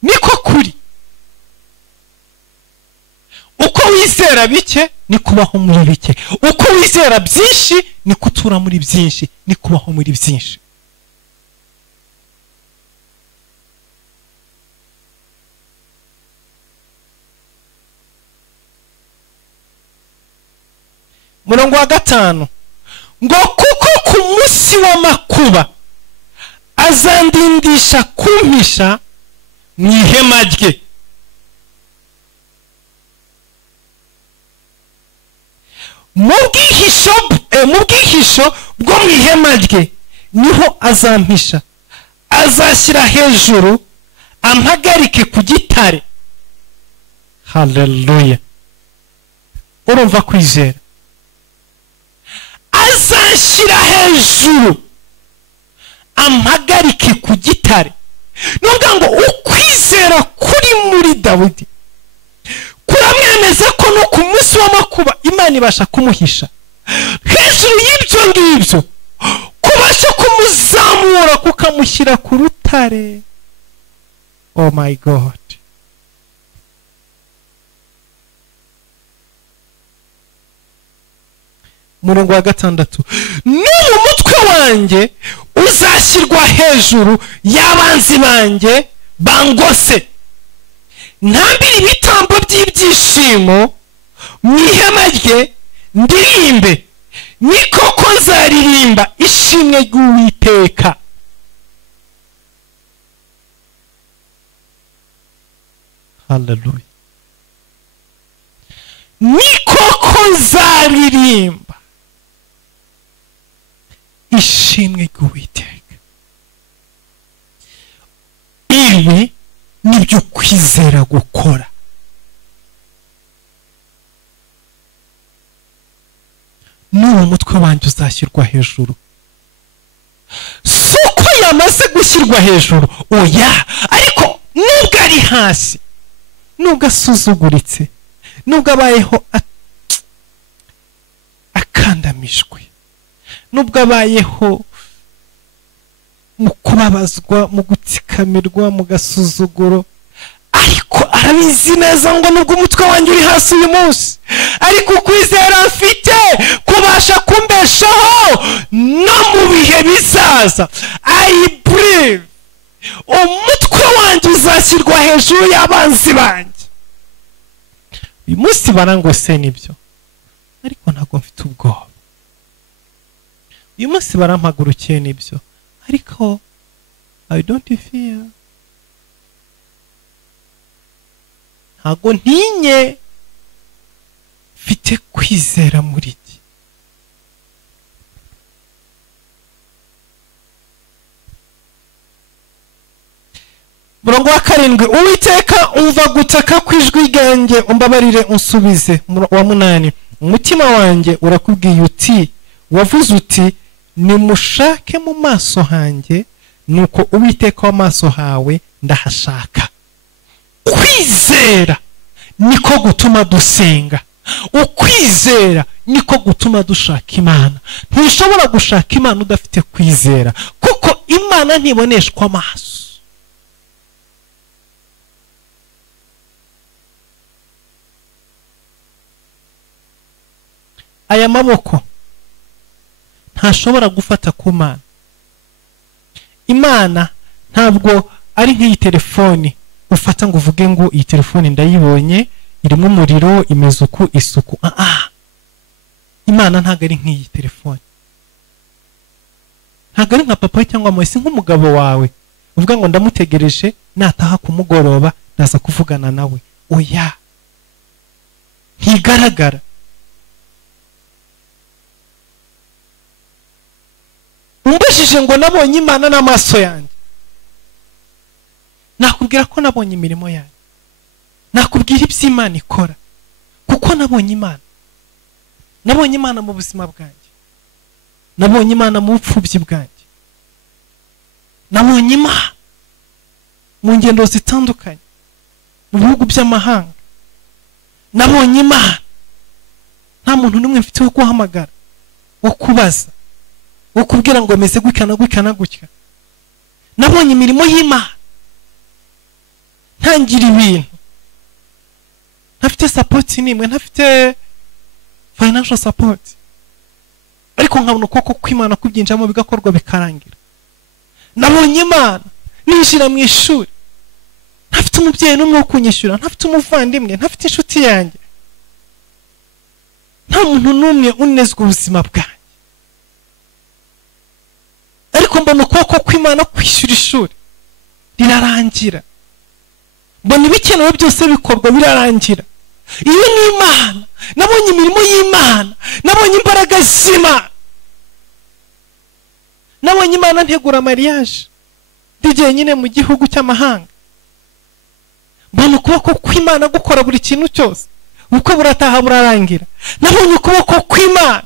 Niko kuri. Uko wizera bike ni kubaho muri bike, uko wizera byinshi ni kutura muri byinshi, ni kubaho muri byinshi. Murongo wa 5 ngo kuko ku munsi w'amakuba azandindisha kumpisha mu ihema rye. Mu bwihisho bwo mu ihema rye niho azampisha, azashyira hejuru ampagarike ku gitare. Haleluya. Urumva kwizera? Azashyira hejuru ampagarike ku gitare. Nubwo ngo ukwizera kuri muri Dawidi kuramwemeza ko no ku munsi w'amakuba Imana ibasha kumuhisha hejuru y'ibyo ngibyo, kubasha kumuzamura kukamushyira ku rutare. Oh my God. Murongo wa 6 n'umutwe wanjye uzashyirwa hejuru y'abanzi banjye bangose ntambire ibitambo by'ibyishimo mu ihema rye ndirimbe, ni koko nzaririmba ishimwe ry'Uwiteka. Haleluya. Ni koko nzaririmba ishimwe ry'Uwiteka. Ibi nibyo kwizera gukora. N'uwo mutwe wanjye uzashyirwa hejuru. Si uko yamaze gushyirwa hejuru, oya, ariko nubwo ari hasi, nubwo asuzuguritse, nubwo abayeho akandamijwe, nubwo abayeho mu kubabazwa, mu gutsikamirwa, mu gasuzuguro, ariko arabizi neza ngo nubwo umutwe wanjye uri hasi uyu munsi, ariko ukwizera mfite kubasha kumbeshaho no mu bihe bizaza. I believe umutwe wanjye uzashyirwa hejuru y'abanzi banjye. Uyu munsi barangose nibyo, ariko ntabwo mfite ubwoba. Uyu munsi barampagurukiye nibyo, ariko I don't fear. Ntabwo ntinye, mfite kwizera muri iki. Murongo wa 7, Uwiteka umva gutaka kwijwi ryanjye, umbabarire unsubize. Wa 8, umutima wanjye urakubwiye uti, wavuze uti nimushake mu maso hanjye, nuko Uwiteka w'amaso hawe ndahashaka. Kwizera niko gutuma dusenga. Ukwizera niko gutuma dushaka Imana. Ntushobora gushaka Imana udafite kwizera, kuko Imana ntiboneshwa amaso. Aya maboko ntashobora gufata ku Mana. Imana ntabwo ari nk'iyi telefoni ufata ngo uvuge ngo iyi telefoni ndayibonye, irimo umuriro, imeze uku, isuku. Imana ntabwo ari nk'iyi telefoni. Ntabwo ari nka papa cyangwa mama, si nk'umugabo wawe uvuga ngo ndamutegereje nataha kumugoroba ndaza kuvugana nawe. Oya, ntigaragara. Umbajije ngo nabonye Imana n'amaso yanjye, nakubwira ko nabonye imirimo yayo, nakubwira ibyo Imana ikora, kuko nabonye Imana. Nabonye Imana mu buzima bwanjye, nabonye Imana mu bupfubyi bwanjye, nabonye Imana mu ngendo zitandukanye mu bihugu by'amahanga. Nabonye Imana, nta muntu n'umwe mfite wo guhamagara, wo kubaza, wo kubwira ngo meze gukana gutya. Nabonye imirimo y'Imana, ntangira ibintu, ntafite support nimwe, ntafite financial support, ariko nkabona ukuboko kw'Imana kubyinjamo bigakorwa bikarangira. Nabonye Imana ninjira mu ishuri, ntafite umubyeyi n'umwe wo kunyishyura, ntafite umuvandimwe, ntafite inshuti yanjye, nta muntu n'umwe unezwa ubuzima bwanjye, ariko mbona ukuboko kw'Imana kwishyura ishuri rirarangira, mbona ibikenewe byose bikorwa birarangira. Iyo ni Imana. Nabonye imirimo y'Imana, nabonye imbaraga z'Imana, nabonye Imana ntegura mariage ndigiye nyine mu gihugu cy'amahanga. Mbona ukuboko kw'Imana gukora buri kintu cyose, uko burataha burarangira. Nabonye ukuboko kw'Imana.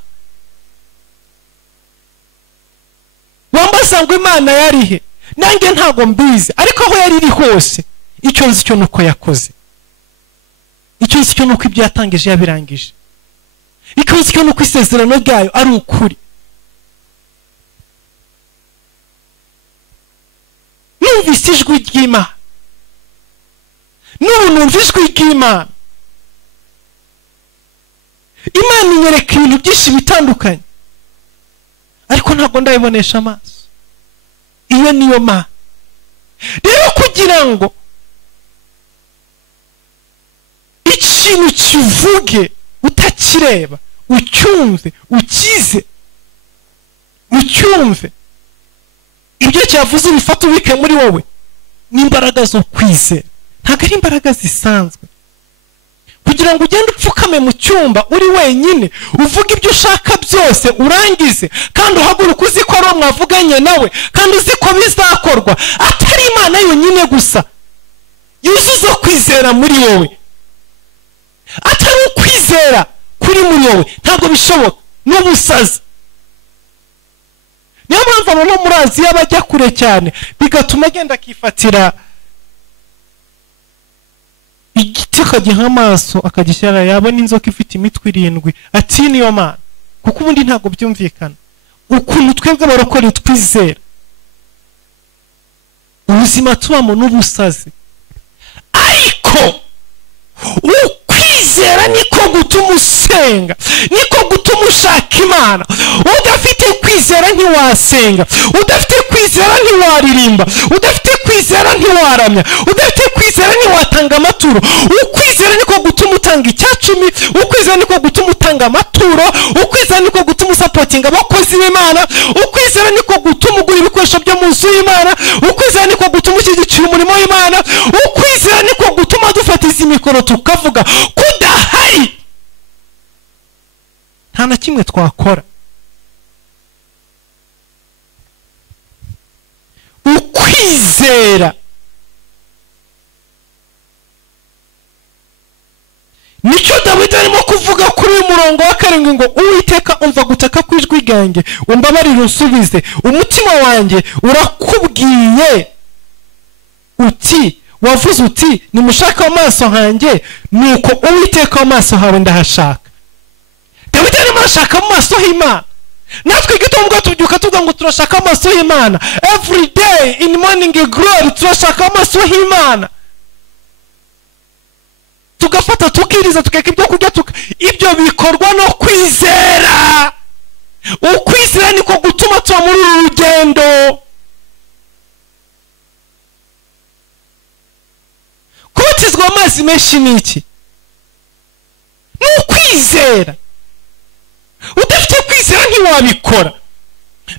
Wambaza ngo Imana yarihe, nanjye ntago mbizi, ariko aho yari iri hose icyo nzi cyo nuko yakoze. Icyo nzi cyo nuko ibyo yatangije yabirangije. Icyo nzi cyo nuko isezerano ryayo ari ukuri. Numvise ijwi ry'Imana, n'ubu numva ijwi ry'Imana. Imana inyereka ibintu byinshi bitandukanye, ariko ntabwo ndayibonesha amaso. Iyo niyo Mana. Rero kugira kugira ngo ikintu kivuge utakireba, ucyumve, ukize, ucyumve, ibyo cyavuze ubifata ubike muri wowe. N'imbaraga zo kwizera, ntabwo ari imbaraga zisanzwe. Kugira ngo ugende upfukame mu cyumba uri wenyine uvuga ibyo ushaka byose urangize, kandi uhaguruka uzi ko ari uwo mwavuganye nawe, kandi uzi ko bizakorwa, atari Imana yonyine gusa yuzuza kwizera muri wowe, atari ukwizera kuri muri wowe, ntabwo bishoboka, n'ubusazi. Niyo mpamvu abantu muri Aziya bajya kure cyane, bigatuma agenda akifatira igiti akagiha amaso akagishyira, yabona inzoka ifite imitwe 7 ati niyo Mana, kuko ubundi ntabwo byumvikana ukuntu twebwe abarokore twizera. Ubuzima tubamo n'ubusazi, ariko ukwizera niko gutuma usenga, niko gutuma ushaka Imana. Udafite kwizera ntiwasenga, udafite kwizera ntiwaririmba, udafite kwizera ntiwaramya, udafite kwizera ntiwatanga amaturo. Ukwizera niko gutuma utanga icyacumi, ukwizera niko gutuma utanga amaturo, ukwizera niko gutuma usapotinga abakozi b'Imana, ukwizera niko gutuma ugura ibikoresho byo mu nzu y'Imana, ukwizera niko gutuma ushyigikira umurimo w'Imana, ukwizera niko gutuma dufatiza imikoro tukavuga kudahari nta na kimwe twakora. Ukwizera nicyo Dawidi arimo kuvuga kuri uyu murongo wa 7 ngo Uwiteka umva gutaka kwijwi ryanjye, umbabarire unsubize, umutima wanjye urakubwiye uti, wavuze uti nimushaka amaso hanjye, nuko Uwiteka amaso hawe ndahashaka. Dawidi arimo arashaka amaso y'Imana. Natwe gitombwa tubyuka tuvuga ngo turashaka amaso y'Imana, every day in morning glory turashaka amaso y'Imana, tugafata tukiriza tukeka ibyo kurya, ibyo bikorwa no kwizera. Ukwizera niko gutuma tuba muri uru rugendo. Kubatizwa amazi menshi ni iki? Ni ukwizera. Udafite kwizera ntiwabikora.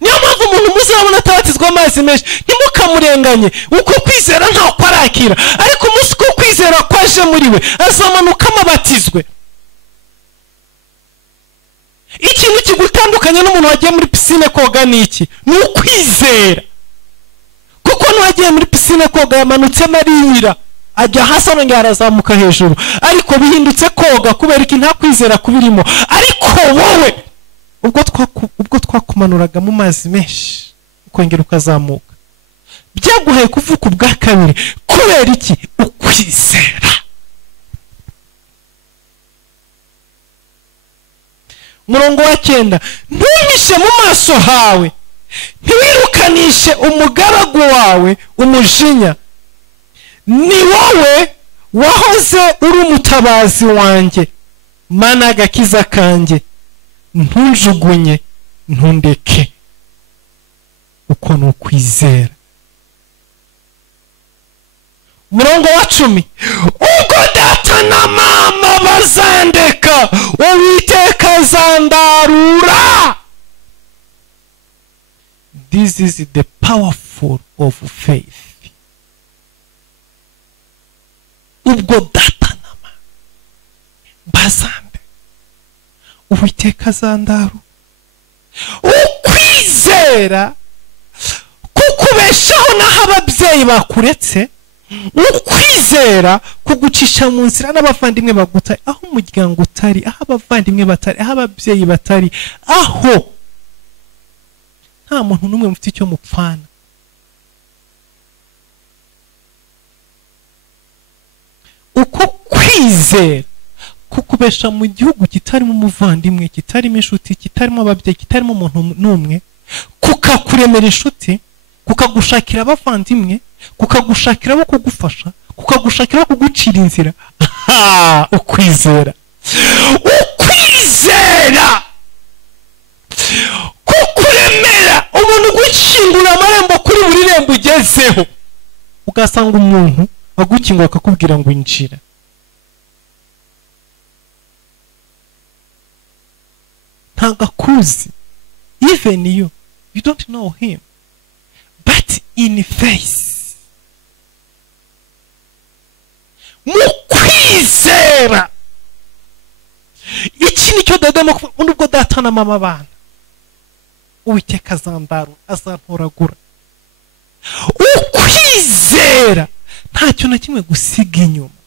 Niyo mpamvu umuntu muzabona atabatizwa amazi menshi ntimukamurenganye, uko kwizera ntabwo arakira, ariko umunsi ko kwizera kwaje muri we azamanuka amabatizwe. Ikintu kigutandukanye n'umuntu wagiye muri pisine koga ni iki? Ni ukwizera. Kuko n'uwagiye muri pisine koga yamanutse marira, ajya hasi arongera arazamuka hejuru, ariko bihindutse koga kubera iki? Nta kwizera kubirimo. Ariko wowe ubwo twakumanuraga mu mazi menshi ukongera ukazamuka, byaguhaye kuvuka ubwa kabiri kubera iki? Ukwizera. Murongo wa 9, ntumishe mu maso hawe, ntiwirukanishe umugaragu wawe umujinya, ni wowe wahoze uri umutabazi wanjye, Mana agakiza kanjye, ntunjugunye ntundeke. Uko ni ukwizera. Murongo wa 10, ubwo data na mama bazandeka, Uwiteka azandarura. This is the powerful of faith. Ubwo data na mama bazandeka, Uwiteka azandaru. Ukwizera kukubeshaho naho ababyeyi bakuretse, ukwizera kugucisha mu nzira n'abavandimwe bagutari, aho umuryango utari, aho abavandimwe batari, aho ababyeyi batari, aho nta muntu n'umwe mufite icyo mupfana. Uko kwizera kukubesha mu gihugu kitarimo umuvandimwe, kitarimo inshuti, kitarimo ababyeyi, kitarimo umuntu n'umwe, kukakuremera inshuti, kukagushakira abavandimwe, kukagushakira abo kugufasha, kukagushakira kugucira inzira. Ukwizera. Ukwizera kukuremera umuntu gukingura amarembo kuri buri rembo ugezeho, ugasanga umuntu agukinga akakubwira ngo injira. Ntago akuzi. Even you don't know him. But in face, mu kwizera, iki nicyo dademo nubwo data na mama bana Uwiteka azantoragura. Ukwizera ntacyo na kimwe gusiga inyuma.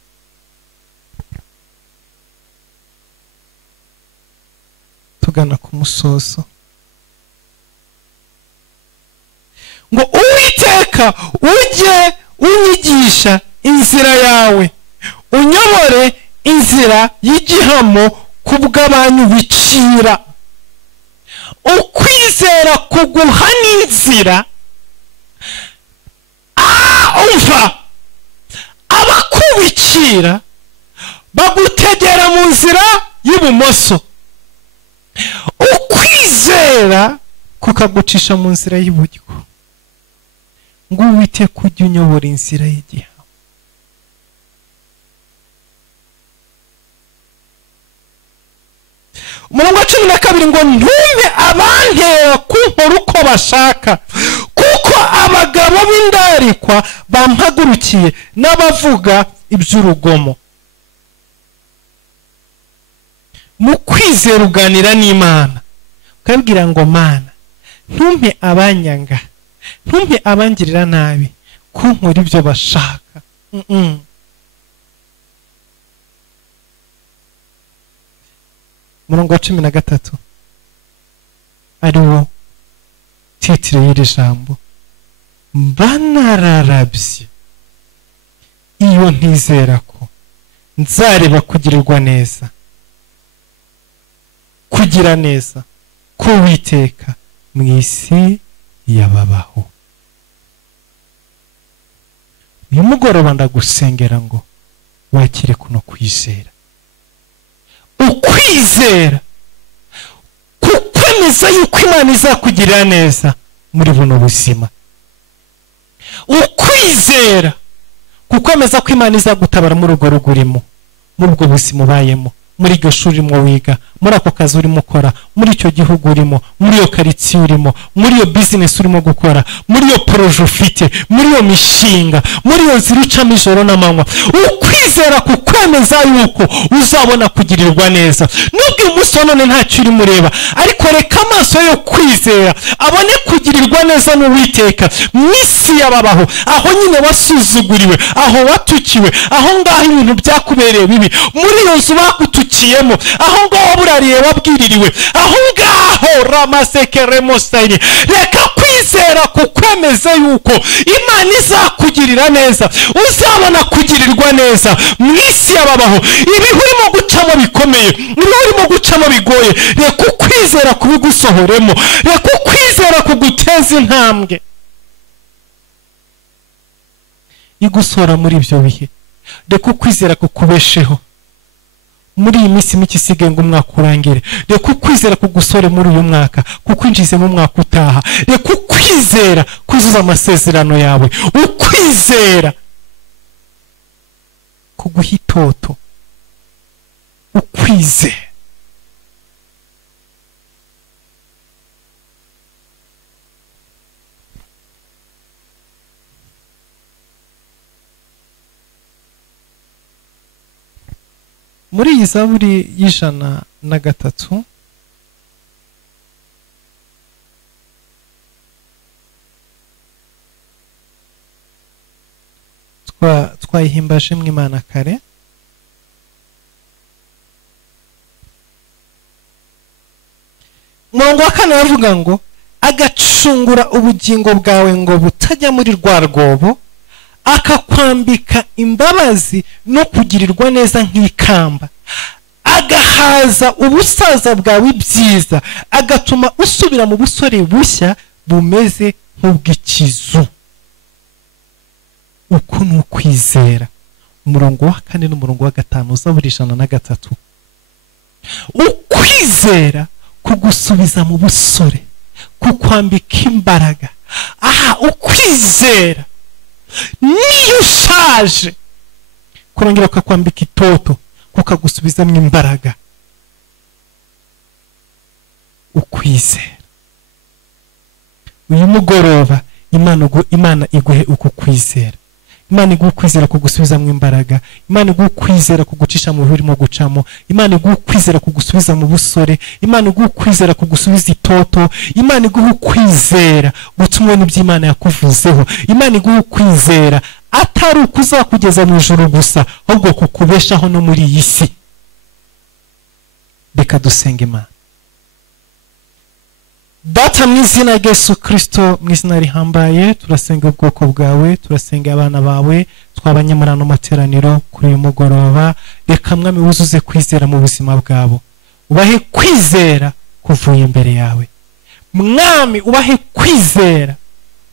Tugana ku musozo ngo Uwiteka ujye unyigisha inzira yawe, unyobore inzira y'igihamo kubw'abanyubicira. Ukwizera kuguha n'inzira. Umva, abakubicira bagutegera mu nzira y'ibumoso, ukwizera kukagucisha mu nzira y'iburyo. Ngo Uwiteka ujye unyobora inzira y'igihamo. Umurongo wa 12 ngo ntume abantera kunkora uko bashaka, kuko abagabo b'indarikwa bampagurukiye n'abavuga iby'urugomo. Mu kwizera uganira n'Imana ukabwira ngo Mana, ntumpe abanyanga, ntumpe abangirira nabi, kunkora ibyo bashaka. Umurongo wa 13 ariwo titire y'iri jambo, mbanararabye iyo ntizera ko nzareba kugirirwa neza, kugira neza k'Uwiteka mu isi y'ababaho. Uyu mugoroba ndagusengera ngo wakire kuno kwizera. Ukwizera kukwemeza yuko Imana izakugirira neza muri buno buzima. Ukwizera kukwemeza ko Imana izagutabara muri urwo rugo urimo, muri ubwo buzima ubayemo, muri iryo shuri urimo wiga, muri ako kazi urimo ukora, muri icyo gihugu urimo, muri iyo karitsiye urimo, muri iyo business urimo gukora, muri iyo poroje ufite, muri iyo mishinga, muri iyo nzira ucamo ijoro n'amanywa. Ukwizera kukwemeza yuko uzabona kugirirwa neza. Nubwo uyu munsi none ntacyo urimo ureba, ariko reka amaso yo kwizera abone kugirirwa neza n'Uwiteka mu isi y'ababaho, aho nyine wasuzuguriwe, aho watukiwe, aho ngaho ibintu byakubereye bibi, muri iyo nzu bakutukiyemo, aho ngaho burariye wabwiririwe, aho ngaho ramasekeremo sayini. Reka kwizera kukwemeza yuko Imana izakugirira neza, uzabona kugirirwa neza mu isi y'ababaho. Ibi urimo gucamo bikomeye, ibi urimo gucamo bigoye, reka ukwizera kubigusohoremo, reka ukwizera kuguteza intambwe igusora muri ibyo bihe. Reka ukwizera kukubesheho muri iyi minsi mike isigaye ngo umwaka urangire. Reka ukwizera kugusore muri uyu mwaka, kukwinjize mu mwaka utaha. Reka ukwizera kuzuza amasezerano yawe. Ukwizera kuguha itoto. Ukwizera muri iyi Zaburi y'103 twayihimbaje mu Imana kare. Umurongo wa 4 aravuga ngo agacungura ubugingo bwawe ngo butajya muri rwa rwobo, akakwambika imbabazi no kugirirwa neza nk'ikamba, agahaza ubusaza bwawe byiza, agatuma usubira mu busore bushya bumeze nk'ubw'ikizu. Uko ni ukwizera. Umurongo wa 4 n'umurongo wa 5 Zaburi 103. Ukwizera kugusubiza mu busore, kukwambika imbaraga. Ukwizera niyo ushaje kurongera kukwambika itoto kukagusubizamo imbaraga. Ukwizera uyu mugoroba Imana iguhe uko kwizera. Imana iguhe kwizera kugusubizamo imbaraga. Imana iguhe kwizera kugucisha mu birimo gucamo. Imana iguhe kwizera kugusubiza mu busore. Imana iguhe kwizera kugusubiza itoto. Imana iguhe kwizera gutuma n'ibyo Imana yakuvuzeho. Imana iguhe kwizera atari ukuzakugeza mu ijuru gusa, ahubwo kukubeshaho no muri iyi si. Reka dusenge Imana. Data mu izina rya Yesu Kristo, mu izina rihambaye, turasenga ubwoko bwawe, turasenga abana bawe twabanye muri ano materaniro kuri uyu mugoroba. Reka Mwami wuzuze kwizera mu buzima bwabo, ubahe kwizera kuvuye imbere yawe. Mwami ubahe kwizera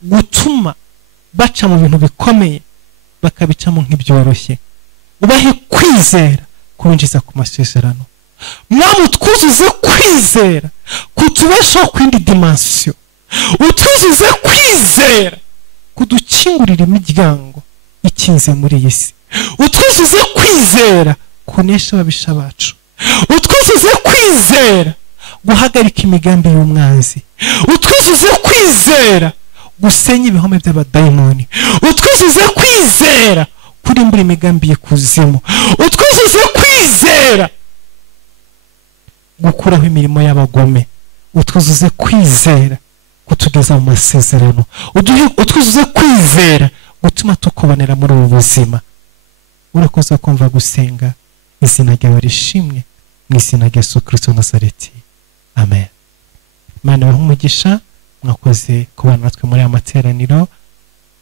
gutuma baca mu bintu bikomeye bakabicamo nk'ibyoroshye. Ubahe kwizera kubinjiza ku masezerano. Mwami utwuzuze kwizera kutubeshaho kwindi dimension. Utwuzuze kwizera kudukingurira imiryango ikinze muri iyi si. Utwuzuze kwizera kunesha ababisha bacu. Utwuzuze kwizera guhagarika imigambi y'umwanzi. Utwuzuze kwizera gusenya ibihome by'abadayimoni. Utwuzuze kwizera kurimbura imigambi y'ikuzimu. Utwuzuze kwizera gukuraho imirimo y'abagome. Utwuzuze kwizera kutugeza mu masezerano. Utwuzuze kwizera gutuma tukubonera muri ubu buzima. Urakoze kumva gusenga, izina ryawe rishimwe, mu izina rya Yesu Kristo Nazareti, amen. Imana ibahe umugisha, mwakoze kubana natwe muri aya materaniro.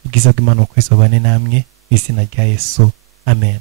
Ubwiza bw'Imana bukomeze bubane namwe, mu izina rya Yesu, amen.